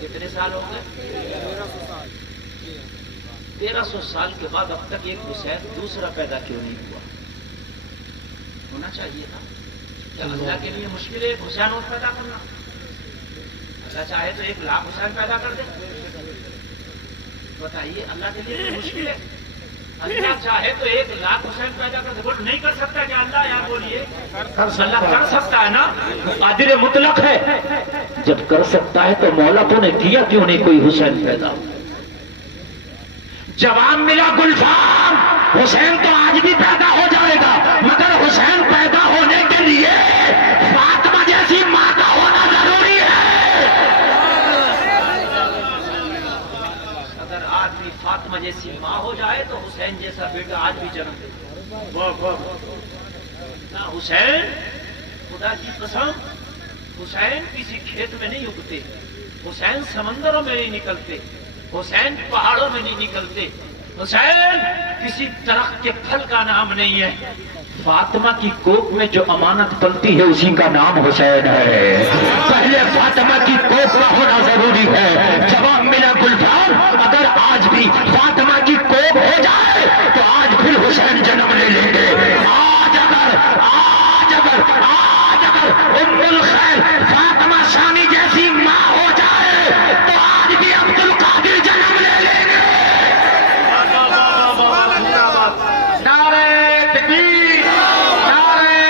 کتنے سال ہو گئے؟ 1300 سال کے بعد اب تک ایک حسین دوسرا پیدا کیوں نہیں ہوا؟ ہونا چاہیے تھا. کیا اللہ کے لیے مشکل ہے ایک حسین اور پیدا کرنا؟ اللہ چاہے تو 1 لاکھ حسین پیدا کر دے. بتائیے, اللہ کے لیے مشکل ہے؟ اللہ چاہے تو 1 لاکھ حسین پیدا کر دے. نہیں کر سکتا کیا اللہ؟ یار بولیے, اللہ کر سکتا ہے نا, قادر مطلق ہے. جب کر سکتا ہے تو مولا تو نے کیا کیوں نہیں کوئی حسین پیدا؟ جوان ملا گلفام, حسین تو آج بھی پیدا ہو جائے گا, مگر حسین پیدا ہونے کے لیے فاطمہ جیسی ماں کا ہونا ضروری ہے. اگر آج بھی فاطمہ جیسی ماں ہو جائے تو حسین جیسا بیٹا آج بھی جنم دے. نہ حسین, خدا کی قسم, حسین کسی کھیت میں نہیں اگتے, حسین سمندروں میں نہیں نکلتے, حسین پہاڑوں میں نہیں نکلتے, حسین کسی درخت کے پھل کا نام نہیں ہے. فاطمہ کی کوکھ میں جو امانت پلتی ہے اسی کا نام حسین ہے. پہلے فاطمہ کی کوکھ کا ہونا ضروری ہے. جواب ملا گلفام, اگر آج بھی فاطمہ کی کوکھ ہو جائے تو آج پھر حسین جنم لے لیں گے. آج اگر ام الخیر فاطمہ شامی جیسی ماں ہو جائے تو آج بھی عبد القادر جنم لے لیں گے. نعرہ تکبیر, نعرہ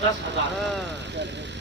10,000,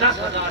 10,000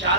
4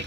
1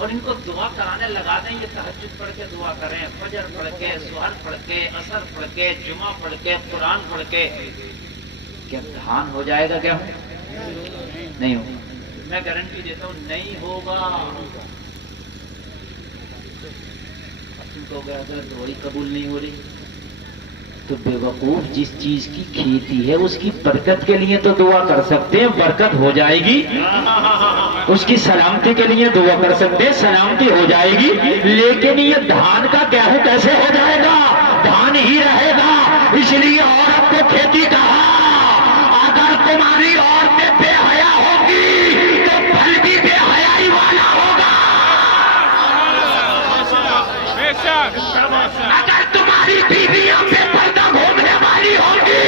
اور ان کو دعا کرانے لگا دیں، یہ تہجد پڑھ کے دعا کریں، فجر پڑھ کے، ظہر پڑھ کے، عصر پڑھ کے، جمعہ پڑھ کے، قرآن پڑھ کے، کیا امتحان ہو جائے گا؟ کیا نہیں ہوگا؟ میں گارنٹی دیتا ہوں نہیں ہوگا۔ تم کو گیا اگر دعائی قبول نہیں ہو رہی تو بے وقوف جس چیز کی کھیتی ہے اس کی برکت کے لیے تو دعا کر سکتے ہیں، برکت ہو جائے گی، اس کی سلامتی کے لیے دعا کر سکتے ہیں، سلامتی ہو جائے گی، لیکن یہ دھان کا گیہوں کیسے ہو جائے گا؟ دھان ہی رہے گا۔ اس لیے عورت کو کھیتی کہا، اگر تمہاری عورتیں بے حیا ہوگی تو پھل بھی بے حیائی والا ہوگا۔ اگر تمہاری بیویاں بے پردہ گھومنے والی ہوگی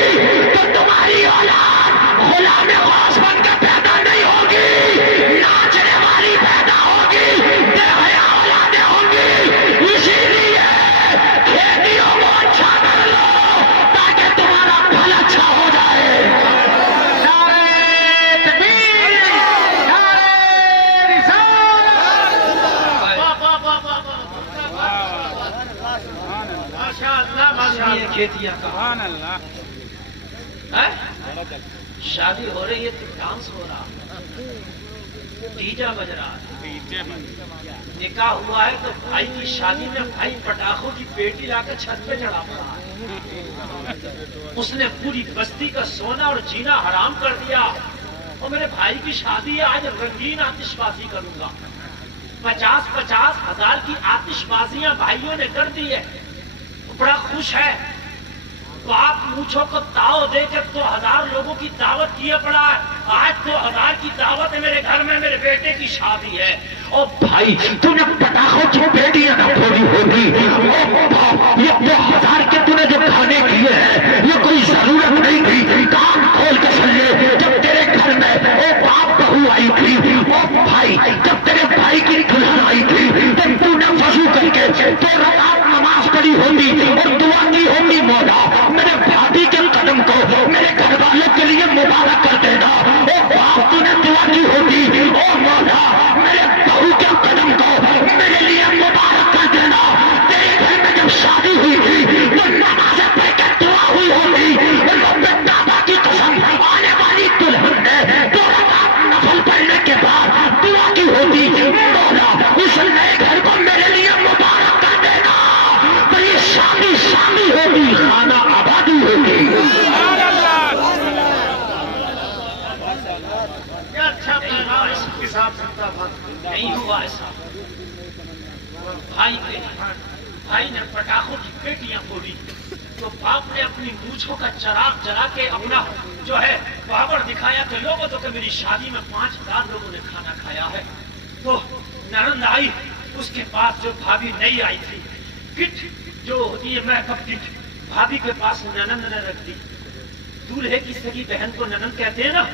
تو تمہاری اولاد غلام خاص بن کے پیدا نہیں ہوگی، ناچنے والی پیدا ہوگی، بے حیا اولادیں ہوں گی۔ اسی لیے کھیتیوں کو اچھا کر لو تاکہ تمہارا پھل اچھا ہو جائے۔ نعرہ تکبیر، نعرہ رسالت۔ یہ کھیتیاں سبحان اللہ۔ شادی ہو رہی ہے تو ڈانس ہو رہا، ڈیجا بج رہا ہے، نکاح ہوا ہے تو بھائی کی شادی میں بھائی پٹاخوں کی پیٹی لا کے چھت پہ چڑھا پڑا ہے۔ اس نے پوری بستی کا سونا اور جینا حرام کر دیا، اور میرے بھائی کی شادی ہے، آج رنگین آتش بازی کروں گا۔ 50,000 کی آتش بازیاں بھائیوں نے کر دی ہے، بڑا خوش ہے۔ باپ مونچھوں کو تاؤ دے کے 2,000 لوگوں کی دعوت کیے پڑا ہے، آج 2,000 کی دعوت ہے، میرے گھر میں میرے بیٹے کی شادی ہے۔ اور بھائی تو نے پٹاخوں کی بیٹیاں نہ پھوڑی ہوگی، یہ 2,000 کے تو نے جو کھانے کیے ہیں یہ کوئی ضرورت نہیں تھی۔ کان کھول کے سن لے، جب تیرے گھر میں وہ باپ بہو آئی تھی، وہ بھائی جب تیرے بھائی کی دلہن آئی تھی تو تو نے وضو کر کے 2 رکعت نماز پڑھی ہوگی اور دعا کی ہوگی، مولا میرے بھابھی کے قدم کو میرے گھر والوں کے لیے مبارک کر دینا۔ او باپ تو نے دعا کی ہوگی، او مولا میرے بہو کے قدم کو میرے لیے مبارک کر دینا۔ تیرے گھر میں جب شادی ہوئی تھی تو نمازیں پڑھ کے دعا ہوئی ہوگی، رب کعبہ کی قسم آنے والی دلہن نے 2 رکعت نفل پڑھنے کے بعد دعا کی ہوگی، مولا اس نئے گھر کو میرے لیے مبارک کر دینا۔ تو یہ شادی ہوگی، خانہ آبادی ہوگی۔ کیا اچھا پیغام اس کے ساتھ سنتا تھا۔ نہیں ہوا ایسا۔ بھائی نے پٹاخوں کی پیٹیاں پھوڑی تو باپ نے اپنی مونچھوں کا چراغ جلا کے اپنا جو ہے پاور دکھایا کہ لوگوں تو کہ میری شادی میں 5,000 لوگوں نے کھانا کھایا ہے۔ تو ننند آئی، اس کے پاس جو بھابھی نہیں آئی تھی، کٹ جو ہوتی ہے میک اپ کٹ، بھابھی کے پاس ننند نے رکھ دی۔ دولہے کی سگی بہن کو ننند کہتے ہیں نا،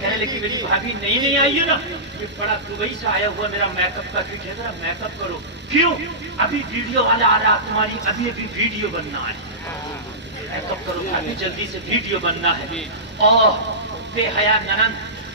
کہنے لگی میری بھابھی نہیں آئی ہے نا، یہ بڑا دبئی سے آیا ہوا میرا میک اپ کا کٹ ہے، ذرا میک اپ کرو۔ کیوں؟ ابھی ویڈیو والا آ رہا، تمہاری ابھی ویڈیو بننا ہے، میک اپ کرو بھابھی، جلدی سے ویڈیو بننا ہے۔ اور بے حیا ننند،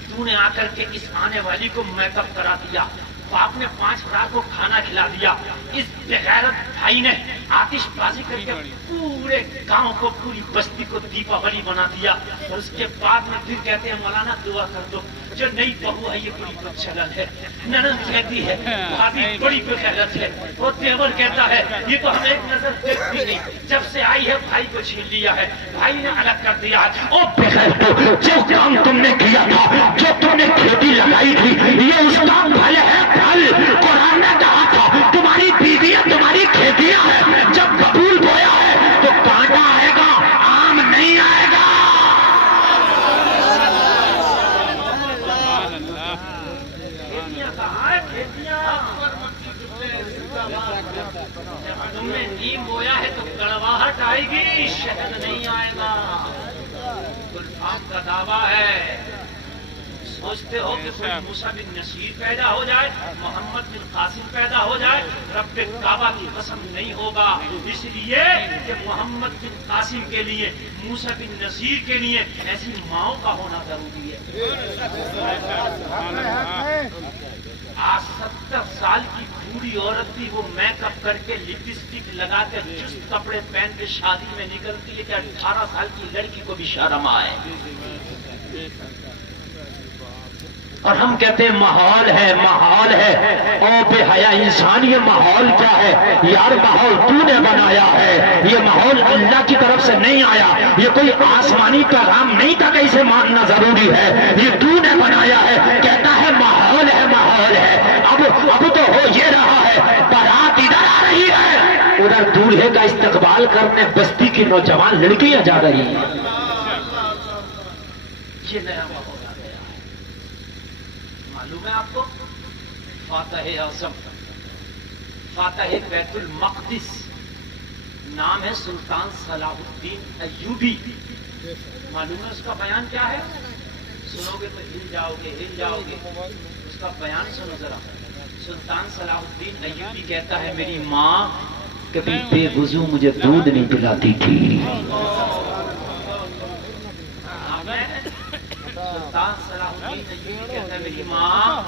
تو نے آ کر کے اس آنے والی کو میک اپ کرا دیا، باپ نے 5,000 کو کھانا کھلا دیا، اس بغیرت بھائی نے آتش بازی کر کے پورے گاؤں کو، پوری بستی کو دیپاولی بنا دیا۔ اور اس کے بعد میں پھر کہتے ہیں مولانا دعا کر دو، جو نئی بہو ہے یہ بڑی بدچلن ہے، ننند کہتی ہے بھابھی بڑی بغیرت ہے، اور دیور کہتا ہے یہ تو ہمیں ایک نظر دیکھ بھی نہیں، جب سے آئی ہے بھائی کو چھین لیا ہے، بھائی نے الگ کر دیا ہے۔ او بغیرتو، جو کام تم نے کیا تھا، جو تم نے کھیتی لگائی تھی، یہ اس کا پھل ہے، پھل۔ قرآن نے کہا تھا تمہاری بیویاں تمہاری کھیتیاں ہیں، جب قبول بویا ہے تو کانٹا آئے گا، آم نہیں آئے گا۔ کھیتیاں کہاں ہے؟ کھیتیاں تم نے نیم بویا ہے تو کڑواہٹ آئے گی، شہد نہیں آئے گا۔ گلفام کا دعویٰ ہے، سوچتے ہو کہ کوئی موسیٰ بن نصیر پیدا ہو جائے، محمد بن قاسم پیدا ہو جائے، رب کعبہ کی قسم نہیں ہوگا، اس لیے کہ محمد بن قاسم کے لیے، موسیٰ بن نصیر کے لیے ایسی ماؤں کا ہونا ضروری ہے۔ آج 70 سال کی بوڑھی عورت بھی وہ میک اپ کر کے لپسٹک لگا کے چست کپڑے پہن کے شادی میں نکلتی ہے کہ 18 سال کی لڑکی کو بھی شرم آئے. اور ہم کہتے ہیں ماحول ہے ماحول ہے. او بے حیا انسان یہ ماحول کیا ہے یار؟ ماحول تو نے بنایا ہے. یہ ماحول اللہ کی طرف سے نہیں آیا. یہ کوئی آسمانی پیغام نہیں تھا کہ اسے ماننا ضروری ہے. یہ تو نے بنایا ہے. کہتا ہے ماحول ہے ماحول ہے. اب تو ہو یہ رہا ہے بارات ادھر آ رہی ہے, ادھر دولہے کا استقبال کرنے بستی کی نوجوان لڑکیاں جا رہی ہیں. یہ نیا ماحول آ گیا ہے. معلوم ہے آپ کو فاتح اعظم فاتح بیت المقدس نام ہے سلطان صلاح الدین ایوبی. معلوم ہے اس کا بیان کیا ہے؟ سنو گے تو ہل جاؤ گے. اس کا بیان سنو ذرا. سلطان صلاح الدین ایوبی کہتا ہے میری ماں کبھی بے وضو مجھے دودھ نہیں پلاتی تھی. سلطان صلاح الدین ایوبی کہتا ہے میری ماں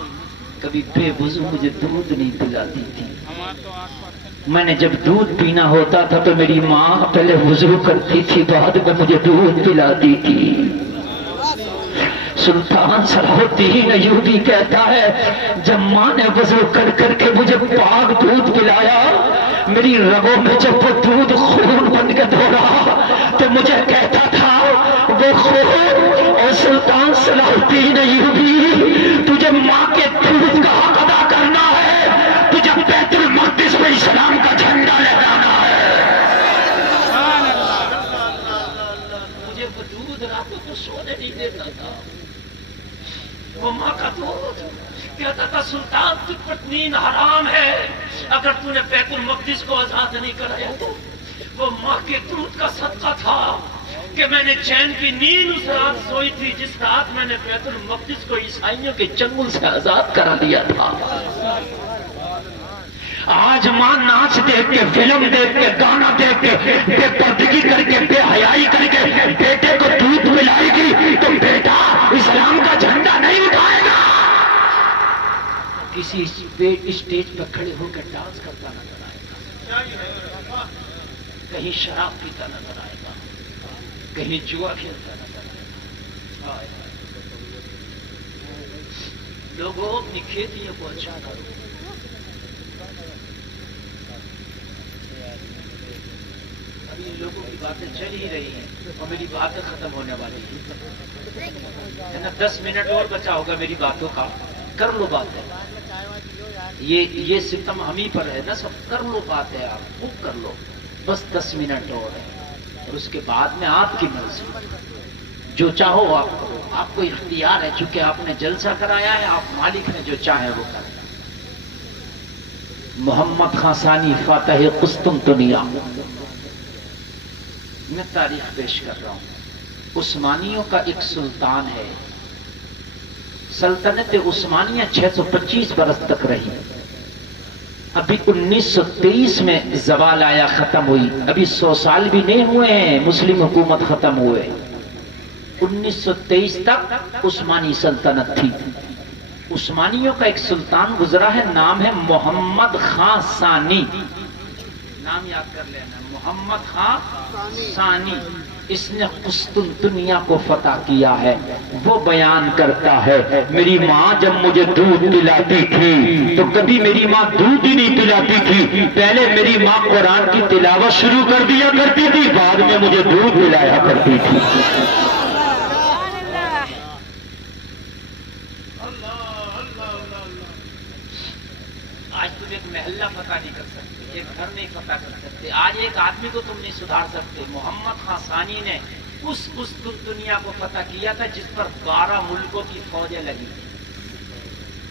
کبھی بے وضو مجھے دودھ نہیں پلاتی تھی. میں نے جب دودھ پینا ہوتا تھا تو میری ماں پہلے وضو کرتی تھی بعد میں مجھے دودھ پلاتی تھی. سلطان صلاح الدین ایوبی کہتا ہے جب ماں نے وضو کر کر کے مجھے پاک دودھ پلایا, میری رگوں میں جب وہ دودھ خون بن کے دوڑا تو مجھے کہتا تھا وہ خون اور سلطان صلاح الدین ایوبی تجھے ماں کے دودھ کا حق ادا کرنا ہے, تجھے بیت المقدس میں اسلام کا جھنڈا لہرانا ہے. مجھے وہ دودھ راتوں کو سونے نہیں دیتا تھا. وہ ماں کا دودھ کہتا تھا سلطان تجھ پر نیند حرام ہے اگر تو نے بیت المقدس کو آزاد نہیں کرایا تو. وہ ماں کے دودھ کا صدقہ تھا کہ میں نے چین کی نیند اس رات سوئی تھی جس رات میں نے بیت المقدس کو عیسائیوں کے چنگل سے آزاد کرا دیا تھا. آج ماں ناچ دیکھ کے فلم دیکھ کے گانا دیکھ کے بے پردگی کر کے بے حیائی کر کے بیٹے کو دودھ پلائے گی تو بیٹا اسلام کا جھنڈا نہیں اٹھائے گا. کسی اسٹیج پر کھڑے ہو کے ڈانس کرتا نظر آئے گا, کہیں شراب پیتا نظر آئے گا, کہیں جوا کھیلتا نظر آئے گا. لوگوں اپنی کھیتیوں کو اچھا کرو. ابھی ان لوگوں کی باتیں چل ہی رہی ہیں اور میری باتیں ختم ہونے والی ہیں. 10 منٹ اور بچا ہوگا میری باتوں کا. کر لو باتیں. یہ ستم ہم ہی پر ہے نا سب. کر لو باتیں, آپ خوب کر لو. بس 10 منٹ اور ہے اور اس کے بعد میں آپ کی مرضی, جو چاہو آپ کرو. آپ کو اختیار ہے چونکہ آپ نے جلسہ کرایا ہے. آپ مالک نے جو چاہے وہ کریں. محمد خان ثانی فاتح قسطنطنیہ میں تاریخ پیش کر رہا ہوں. عثمانیوں کا ایک سلطان ہے. سلطنت عثمانیہ 625 برس تک رہی. ابھی 1923 میں زوال آیا, ختم ہوئی. ابھی 100 سال بھی نہیں ہوئے ہیں مسلم حکومت ختم ہوئے. 1923 تک عثمانی سلطنت تھی. عثمانیوں کا ایک سلطان گزرا ہے, نام ہے محمد خان ثانی. نام یاد کر لینا, محمد خان ثانی. اس نے قسطنطنیہ کو فتح کیا ہے. وہ بیان کرتا ہے میری ماں جب مجھے دودھ پلاتی تھی تو کبھی میری ماں دودھ ہی نہیں پلاتی تھی. پہلے میری ماں قرآن کی تلاوت شروع کر دیا کرتی تھی, بعد میں مجھے دودھ پلایا کرتی تھی. آج تم ایک محلہ فتح نہیں کر سکتے, ایک گھر نہیں فتح کر سکتے. آج ایک آدمی کو تم نہیں سدھار سکتے. محمد خان ثانی نے اس قسطنطنیہ کو فتح کیا تھا جس پر 12 ملکوں کی فوجیں لگی تھی.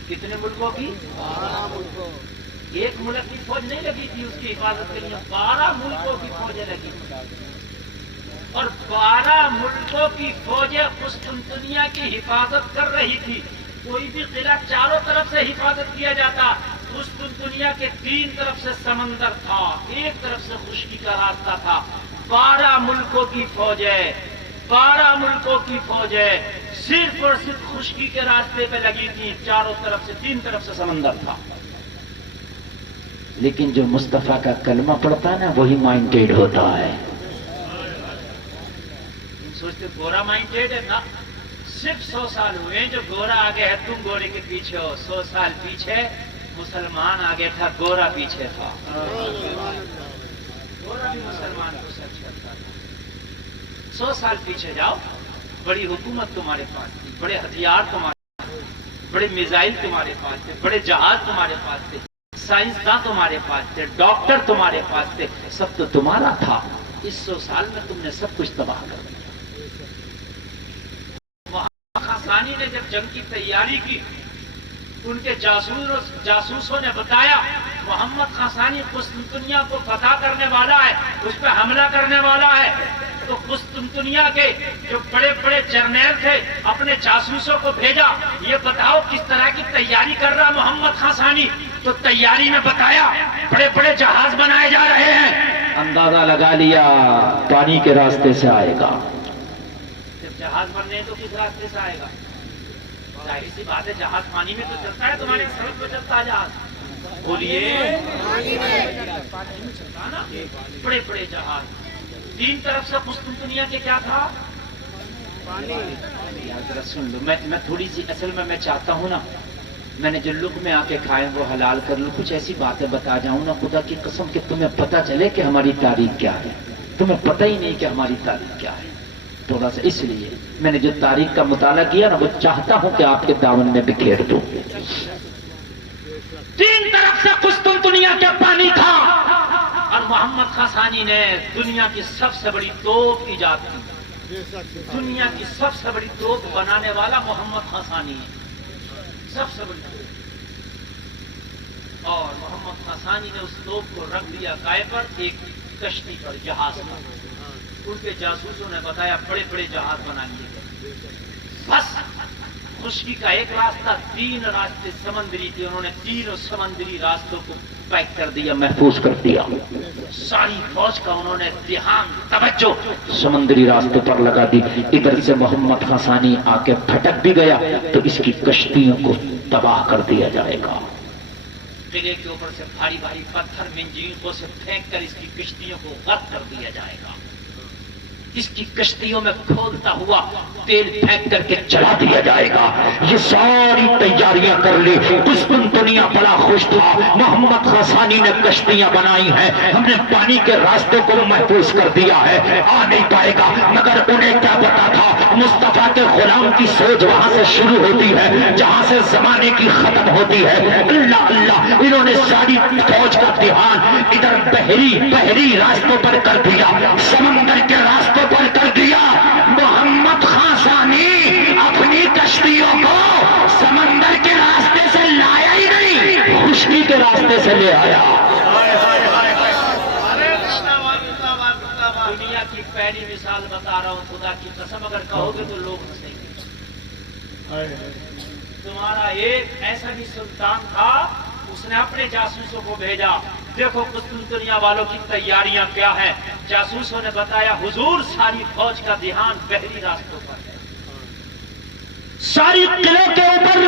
کتنے ملکوں کی؟ 12 ملکوں. ایک ملک کی فوج نہیں لگی تھی اس کی حفاظت کے لیے, 12 ملکوں کی فوجیں لگی تھی. اور 12 ملکوں کی فوجیں قسطنطنیہ کی حفاظت کر رہی تھی. کوئی بھی قلعہ چاروں طرف سے حفاظت کیا جاتا. قسطنطنیہ کے 3 طرف سے سمندر تھا, ایک طرف سے خشکی کا راستہ تھا. 12 ملکوں کی فوجیں, 12 ملکوں کی فوجیں صرف اور صرف خشکی کے راستے پہ لگی تھی. چاروں طرف سے 3 طرف سے سمندر تھا. لیکن جو مصطفیٰ کا کلمہ پڑھتا ہے نا وہی مائنڈیڈ ہوتا ہے. سوچتے گورا مائنڈیڈ ہے نا. صرف 100 سال ہوئے جو گورا آگے ہے, تم گورے کے پیچھے ہو. 100 سال پیچھے مسلمان آگے تھا, گورا پیچھے تھا. گورا بھی مسلمان کو سچ کرتا تھا. 100 سال پیچھے جاؤ, بڑی حکومت تمہارے پاس تھی, بڑے ہتھیار تمہارے پاس, بڑے میزائل تمہارے پاس تھے, بڑے جہاز تمہارے پاس تھے, سائنسداں تمہارے پاس تھے, ڈاکٹر تمہارے پاس تھے, سب تو تمہارا تھا. اس 100 سال میں تم نے سب کچھ تباہ کر دیا. خاصانی نے جب جنگ کی تیاری کی, ان کے جاسوسوں نے بتایا محمد خاصانی قسطنطنیہ کو فتح کرنے والا ہے, اس پہ حملہ کرنے والا ہے. تو قسطنطنیہ کے جو بڑے بڑے جرنیل تھے اپنے جاسوسوں کو بھیجا, یہ بتاؤ کس طرح کی تیاری کر رہا محمد خاصانی. تو تیاری میں بتایا بڑے بڑے جہاز بنائے جا رہے ہیں. اندازہ لگا لیا پانی کے راستے سے آئے گا. جہاز بننے تو کس راستے سے آئے گا؟ ظاہر سی بات ہے, جہاز پانی میں تو چلتا ہے, تمہارے سڑک پہ چلتا ہے جہاز. بولیے پانی میں چلتا نا, بڑے بڑے جہاز. 3 طرف سے قسطنطنیہ کے کیا تھا؟ پانی. ذرا سن لو, میں تھوڑی سی, اصل میں چاہتا ہوں نا, میں نے جو لقمے آ کے کھائے وہ حلال کر لوں, کچھ ایسی باتیں بتا جاؤں نا خدا کی قسم کہ تمہیں پتہ چلے کہ ہماری تاریخ کیا ہے. تمہیں پتہ ہی نہیں کہ ہماری تاریخ کیا ہے. تھوڑا سا اس لیے میں نے جو تاریخ کا مطالعہ کیا نا وہ چاہتا ہوں کہ آپ کے دامن میں بکھیر دوں. 3 طرف سے قسطنطنیہ کا پانی تھا, اور محمد خاصانی نے دنیا کی سب سے بڑی توپ ایجاد کی. دنیا کی سب سے بڑی توپ بنانے والا محمد خاصانی ہے, سب سے بڑی توپ. اور محمد خاصانی نے اس توپ کو رکھ دیا گائے پر, ایک کشتی پر, جہاز پر. ان کے جاسوسوں نے بتایا بڑے بڑے جہاز بنا لیے گئے. بس خشکی کا ایک راستہ, 3 راستے سمندری تھے, انہوں نے 3 سمندری راستوں کو پیک کر دیا, محفوظ کر دیا. ساری فوج کا انہوں نے دھیان, توجہ سمندری راستے پر لگا دی. ادھر سے محمد خاصانی آ کے پھٹک بھی گیا تو اس کی کشتیوں کو تباہ کر دیا جائے گا. قلعے کے اوپر سے بھاری بھاری پتھر منجیقوں سے پھینک کر اس کی کشتیوں کو غرق کر دیا جائے گا. اس کی کشتیوں میں کھولتا ہوا تیل پھینک کر کے چلا دیا جائے گا. یہ ساری تیاریاں کر لی. قسطنطنیہ بڑا خوش تھا, محمد خاصانی نے کشتیاں بنائی ہیں, ہم نے پانی کے راستے کو محفوظ کر دیا ہے, آ نہیں پائے گا. مگر انہیں کیا پتا تھا مصطفیٰ کے غلام کی سوچ وہاں سے شروع ہوتی ہے جہاں سے زمانے کی ختم ہوتی ہے. اللہ اللہ, انہوں نے ساری فوج کا دھیان ادھر بحری راستوں پر کر دیا, سمندر کے راستوں پر کر دیا. محمد خاصانی اپنی کشتیوں کو سمندر کے راستے سے لایا ہی نہیں, خشکی کے راستے سے لے آیا. دنیا کی پہلی مثال بتا رہا ہوں, خدا کی قسم اگر کہو گے تو لوگ ہنسیں گے. تمہارا ایک ایسا بھی سلطان تھا, اس نے اپنے جاسوسوں کو بھیجا, دیکھو قسطنطنیہ والوں کی تیاریاں کیا ہیں. جاسوسوں نے بتایا حضور ساری فوج کا دھیان بحری راستوں پر ہے, ساری قلعے کے اوپر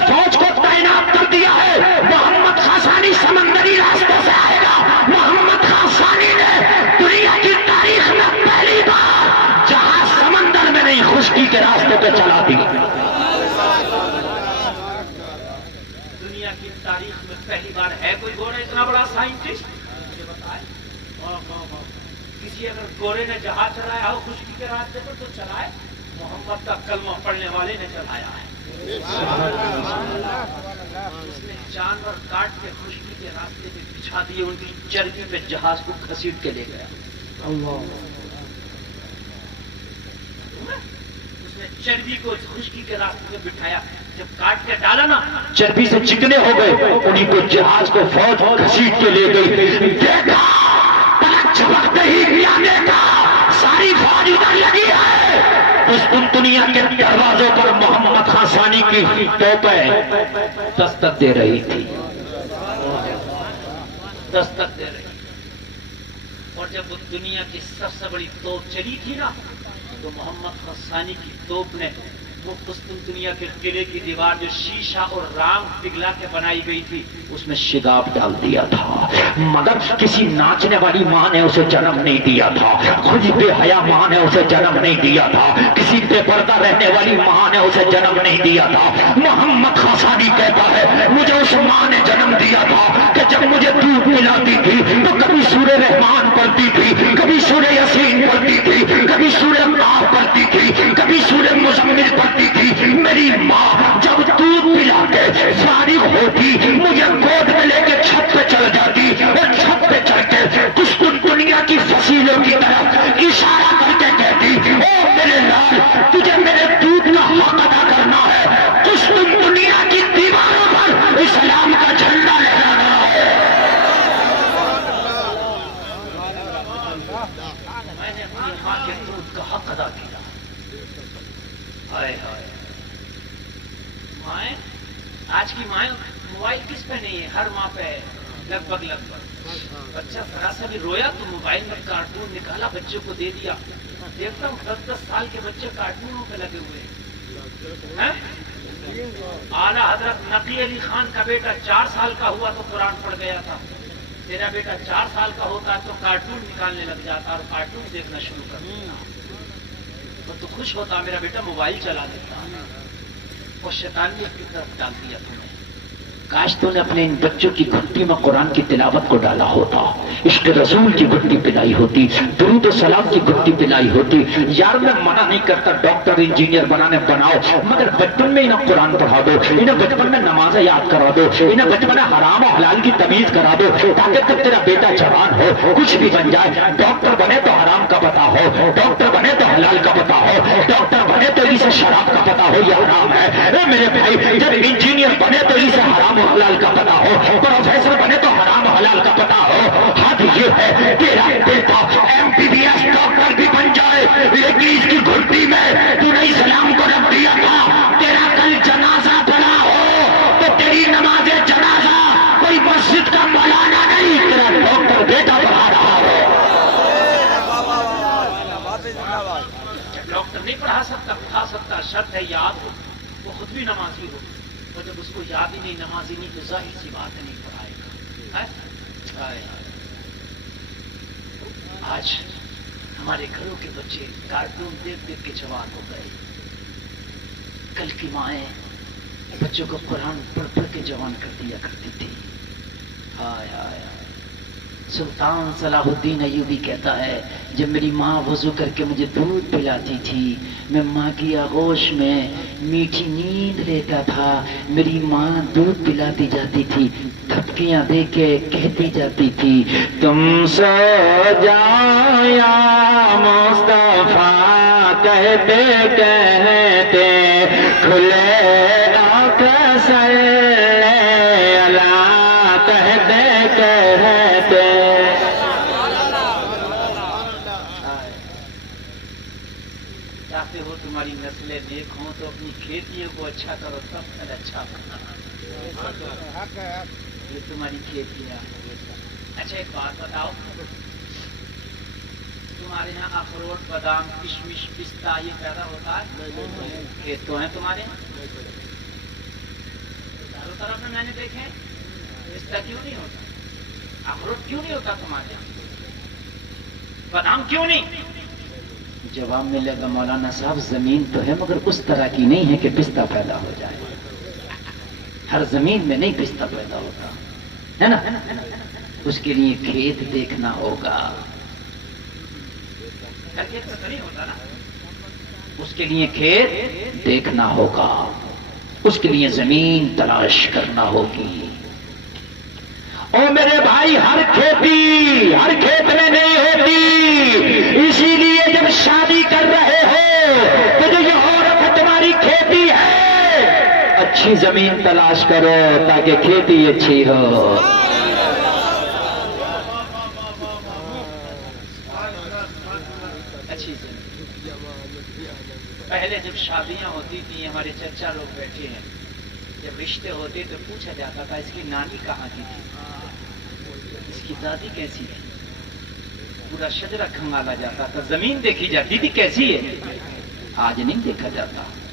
فوج کو تعینات کر دیا ہے. محمد خاصانی سمندری راستوں سے آئے گا. محمد خاصانی نے دنیا کی تاریخ میں پہلی بار جہاز سمندر میں نہیں خشکی کے راستے پہ چلا دی. دنیا کی تاریخ میں پہلی بار ہے کوئی گورے اتنا بڑا سائنٹسٹ مجھے بتائے. کسی اگر گورے نے جہاز چلایا ہو خشکی کے راستے پر تو چلائے, محمد کا کلمہ پڑھنے والے نے چلایا ہے. اس نے جانور کاٹ کے خشکی کے راستے پہ بچھا دیے, ان کی چربی پہ جہاز کو گھسیٹ کے لے گیا. اس نے چربی کو خشکی کے راستے پہ بٹھایا, جب کاٹ کے ڈالا نا چربی سے چکنے ہو گئے, انہیں کو جہاز کو فوج گھسیٹ کے لے گئی. دیکھا پلک جھپکتے ہی دیکھا ساری فوج ادھر لگی ہے. قسطنطنیہ کے دروازوں پر محمد خاصانی کی توپیں دستک دے رہی تھی, دستک دے رہی. اور جب وہ دنیا کی سب سے بڑی توپ چلی تھی نا تو محمد خاصانی کی توپ نے وہ قسطنطنیہ کے قلعے کی دیوار جو شیشہ اور رام پگھلا کے بنائی گئی تھی اس میں شگاف ڈال دیا تھا، مگر کسی ناچنے والی ماں نے اسے جنم نہیں دیا تھا، خود بے حیا ماں نے اسے جنم نہیں دیا تھا، کسی بے پردہ رہنے والی ماں نے اسے جنم نہیں دیا تھا۔ محمد خاصانی کہتا ہے مجھے اس ماں نے جنم دیا تھا کہ جب مجھے دودھ پلاتی تھی تو کبھی سورہ رحمان پڑھتی تھی، کبھی سورہ یاسین پڑھتی تھی، کبھی سورہ قاف پڑھتی تھی، کبھی سورہ مزمل پڑھتی تھی۔ میری ماں جب دودھ پلا کے فارغ ہوتی مجھے گود میں لے کے چھت پہ چل جاتی اور چھت پہ چڑھ کے قسطنطنیہ کی فصیلوں کی طرف اشارہ کر کے کہتی او میرے لال تجھے میرے دودھ کا حق ادا کرنا ہے، قسطنطنیہ کی دیواروں پر اسلام کا جھنڈا لہرانا ہے۔ میں نے اپنی ماں کے دودھ کا حق ادا کیا۔ ہائے ہائے مائیں، آج کی مائیں موبائل کس پہ نہیں ہے؟ ہر ماں پہ ہے لگ بھگ۔ بچہ ذرا سا بھی رویا تو موبائل میں کارٹون نکالا بچوں کو دے دیا۔ دیکھتا ہوں 10 سال کے بچے کارٹونوں پہ لگے ہوئے ہیں۔ اعلیٰ حضرت نقی علی خان کا بیٹا 4 سال کا ہوا تو قرآن پڑھ گیا تھا، تیرا بیٹا 4 سال کا ہوتا تو کارٹون نکالنے لگ جاتا اور کارٹون دیکھنا شروع کر دیتا۔ تو خوش ہوتا میرا بیٹا موبائل چلا دیتا، اور شیطان نے اپنی طرف ڈال دیا تمہیں۔ کاش تو نے اپنے ان بچوں کی گھٹی میں قرآن کی تلاوت کو ڈالا ہوتا، عشق رسول کی گھٹی پلائی ہوتی، درود و سلام کی گھٹی پلائی ہوتی۔ یار میں منع نہیں کرتا ڈاکٹر انجینئر بناؤ، مگر بچپن میں انہیں قرآن پڑھا دو، انہیں بچپن میں نمازیں یاد کرا دو، انہیں بچپن میں حرام و حلال کی تمیز کرا دو، تاکہ جب تیرا بیٹا جوان ہو کچھ بھی بن جائے، ڈاکٹر بنے تو حرام کا پتہ ہو، ڈاکٹر بنے تو حلال کا پتہ ہو، ڈاکٹر بنے تو اسے شراب کا پتہ ہو یہ حرام ہے۔ اے میرے بھائی جب انجینئر بنے تو اسے حرام و حلال کا پتہ ہو، پروفیسر بنے تو حرام و حلال کا پتہ ہو۔ حد یہ ہے تیرا بیٹا MBBS ڈاکٹر بھی بن جائے لیکن اس کی گھٹی میں تو نے اسلام کو رکھ دیا تھا۔ تیرا کل جنازہ پڑا ہو تو تیری نماز جنازہ کوئی مسجد کا مولانا نہیں، تیرا ڈاکٹر بیٹا پڑھا رہا ہو۔ ڈاکٹر نہیں پڑھا سکتا شرط ہے یاد ہو، وہ خود بھی نمازی ہو، اور جب اس کو یاد ہی نہیں نمازی نہیں تو ظاہر سی بات ہے نہیں پڑھائے گا۔ آج ہمارے گھروں کے بچے کارٹون دیکھ دیکھ کے جوان ہو گئے۔ کل کی مائیں بچوں کو قرآن پڑھ پڑھ کے جوان کر دیا کرتی تھی۔ ہائے ہائے سلطان صلاح الدین ایوبی کہتا ہے جب میری ماں وضو کر کے مجھے دودھ پلاتی تھی میں ماں کی آغوش میں میٹھی نیند لیتا تھا، میری ماں دودھ پلاتی جاتی تھی، تھپکیاں دے کے کہتی جاتی تھی تم سو جاؤ یا مصطفیٰ کہتے کہتے کھلے آنکھ صلی اللہ کہتے کہتے۔ چاہتے ہو تمہاری نسلیں نیک ہوں تو اپنی کھیتیوں کو اچھا کرو، سب سے اچھا یہ تمہاری کھیتیاں۔ اچھا ایک بات بتاؤ، تمہارے یہاں اخروٹ بادام کشمش پستہ یہ پیدا ہوتا ہے؟ کھیت تو ہیں تمہارے چاروں طرف میں نے دیکھے، پستہ کیوں نہیں ہوتا؟ اخروٹ کیوں نہیں ہوتا تمہارے یہاں؟ بادام کیوں نہیں؟ جواب ملے گا مولانا صاحب زمین تو ہے مگر اس طرح کی نہیں ہے کہ پستہ پیدا ہو جائے، ہر زمین میں نہیں پستہ پیدا ہوتا ہے نا، اس کے لیے کھیت دیکھنا ہوگا، اس کے لیے کھیت دیکھنا ہوگا، اس کے لیے زمین تلاش کرنا ہوگی۔ او میرے بھائی ہر کھیتی ہر کھیت میں نہیں ہوتی، اسی لیے جب شادی کر رہے ہو تو جو یہ عورت تمہاری کھیتی ہے اچھی زمین تلاش کرو تاکہ کھیتی اچھی ہو۔ اچھی پہلے جب شادیاں ہوتی تھیں ہمارے چچا لوگ بیٹھے ہیں، جب رشتے ہوتے تو پوچھا جاتا تھا اس کی نانی کہاں کی تھی، اس کی دادی کیسی ہے، پورا شجرہ کھنگالا جاتا تھا، زمین دیکھی جاتی تھی کیسی ہے، آج نہیں دیکھا جاتا۔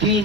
3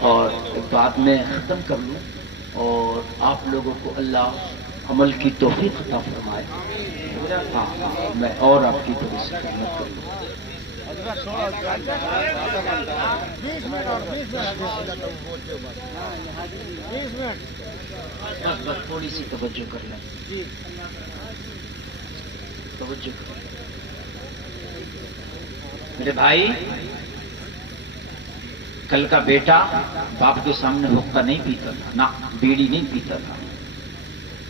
اور بعد میں ختم کر لوں اور آپ لوگوں کو اللہ عمل کی توفیق عطا فرمائے. ہاں میں اور آپ کی تھوڑی سی خدمت کر لوں. بس بس تھوڑی سی توجہ کر لیں. توجہ کر لیں میرے بھائی. کل کا بیٹا باپ کے سامنے حقہ نہیں پیتا تھا، نہ بیڑی نہیں پیتا تھا،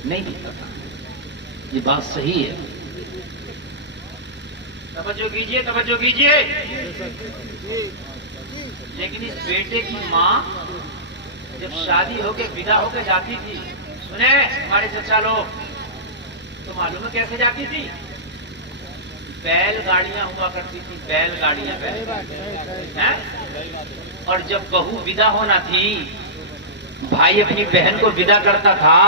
نہیں پیتا تھا. یہ بات صحیح ہے. توجہ کیجئے، توجہ کیجئے. لیکن اس بیٹے کی ماں جب شادی ہو کے ودا ہو کے جاتی تھی، سنے ہمارے چچا لوگ، تو معلوم ہے کیسے جاتی تھی؟ بیل گاڑیاں ہوا کرتی تھی، بیل گاڑیاں. اور جب بہو ودا ہونا تھی، بھائی اپنی بہن کو ودا کرتا تھا،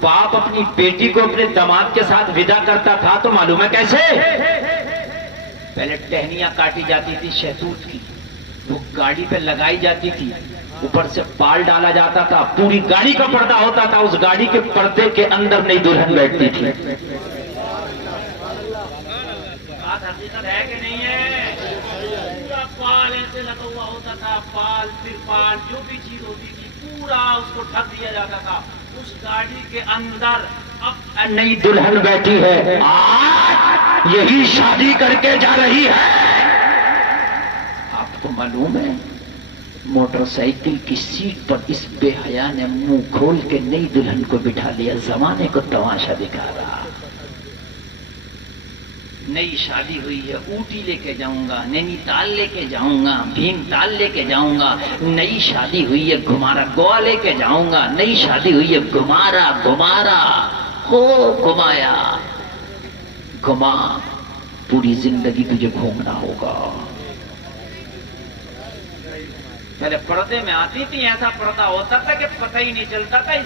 باپ اپنی بیٹی کو اپنے داماد کے ساتھ ودا کرتا تھا، تو معلوم ہے کیسے؟ پہلے ٹہنیاں کاٹی جاتی تھی شہتوت کی، وہ گاڑی پہ لگائی جاتی تھی، اوپر سے پال ڈالا جاتا تھا، پوری گاڑی کا پردہ ہوتا تھا، اس گاڑی کے پردے کے اندر نئی دلہن بیٹھتی تھی. بات حقیقت ہے کہ نہیں ہے؟ پورا پال ایسے لگا ہوا ہوتا تھا، پال پھر پال جو بھی چیز ہوتی تھی پورا اس کو ڈھک دیا جاتا تھا. اس گاڑی کے اندر اب نئی دلہن بیٹھی ہے، آج یہی شادی کر کے جا رہی ہے. آپ کو معلوم ہے موٹر سائیکل کی سیٹ پر اس بے حیا نے منہ کھول کے نئی دلہن کو بٹھا لیا، زمانے کو تماشا دکھا رہا. نئی شادی ہوئی ہے، اوٹی لے کے جاؤں گا، نینی تال لے کے جاؤں گا، بھیم تال لے کے جاؤں گا. نئی شادی ہوئی ہے، گھمارا گوا لے کے جاؤں گا. نئی شادی ہوئی ہے، گھمارا گھمارا ہو گھمایا. گھما، پوری زندگی تجھے گھومنا ہوگا. پہلے پردے میں آتی تھی، ایسا پردہ ہوتا تھا کہ پتہ ہی نہیں چلتا تھا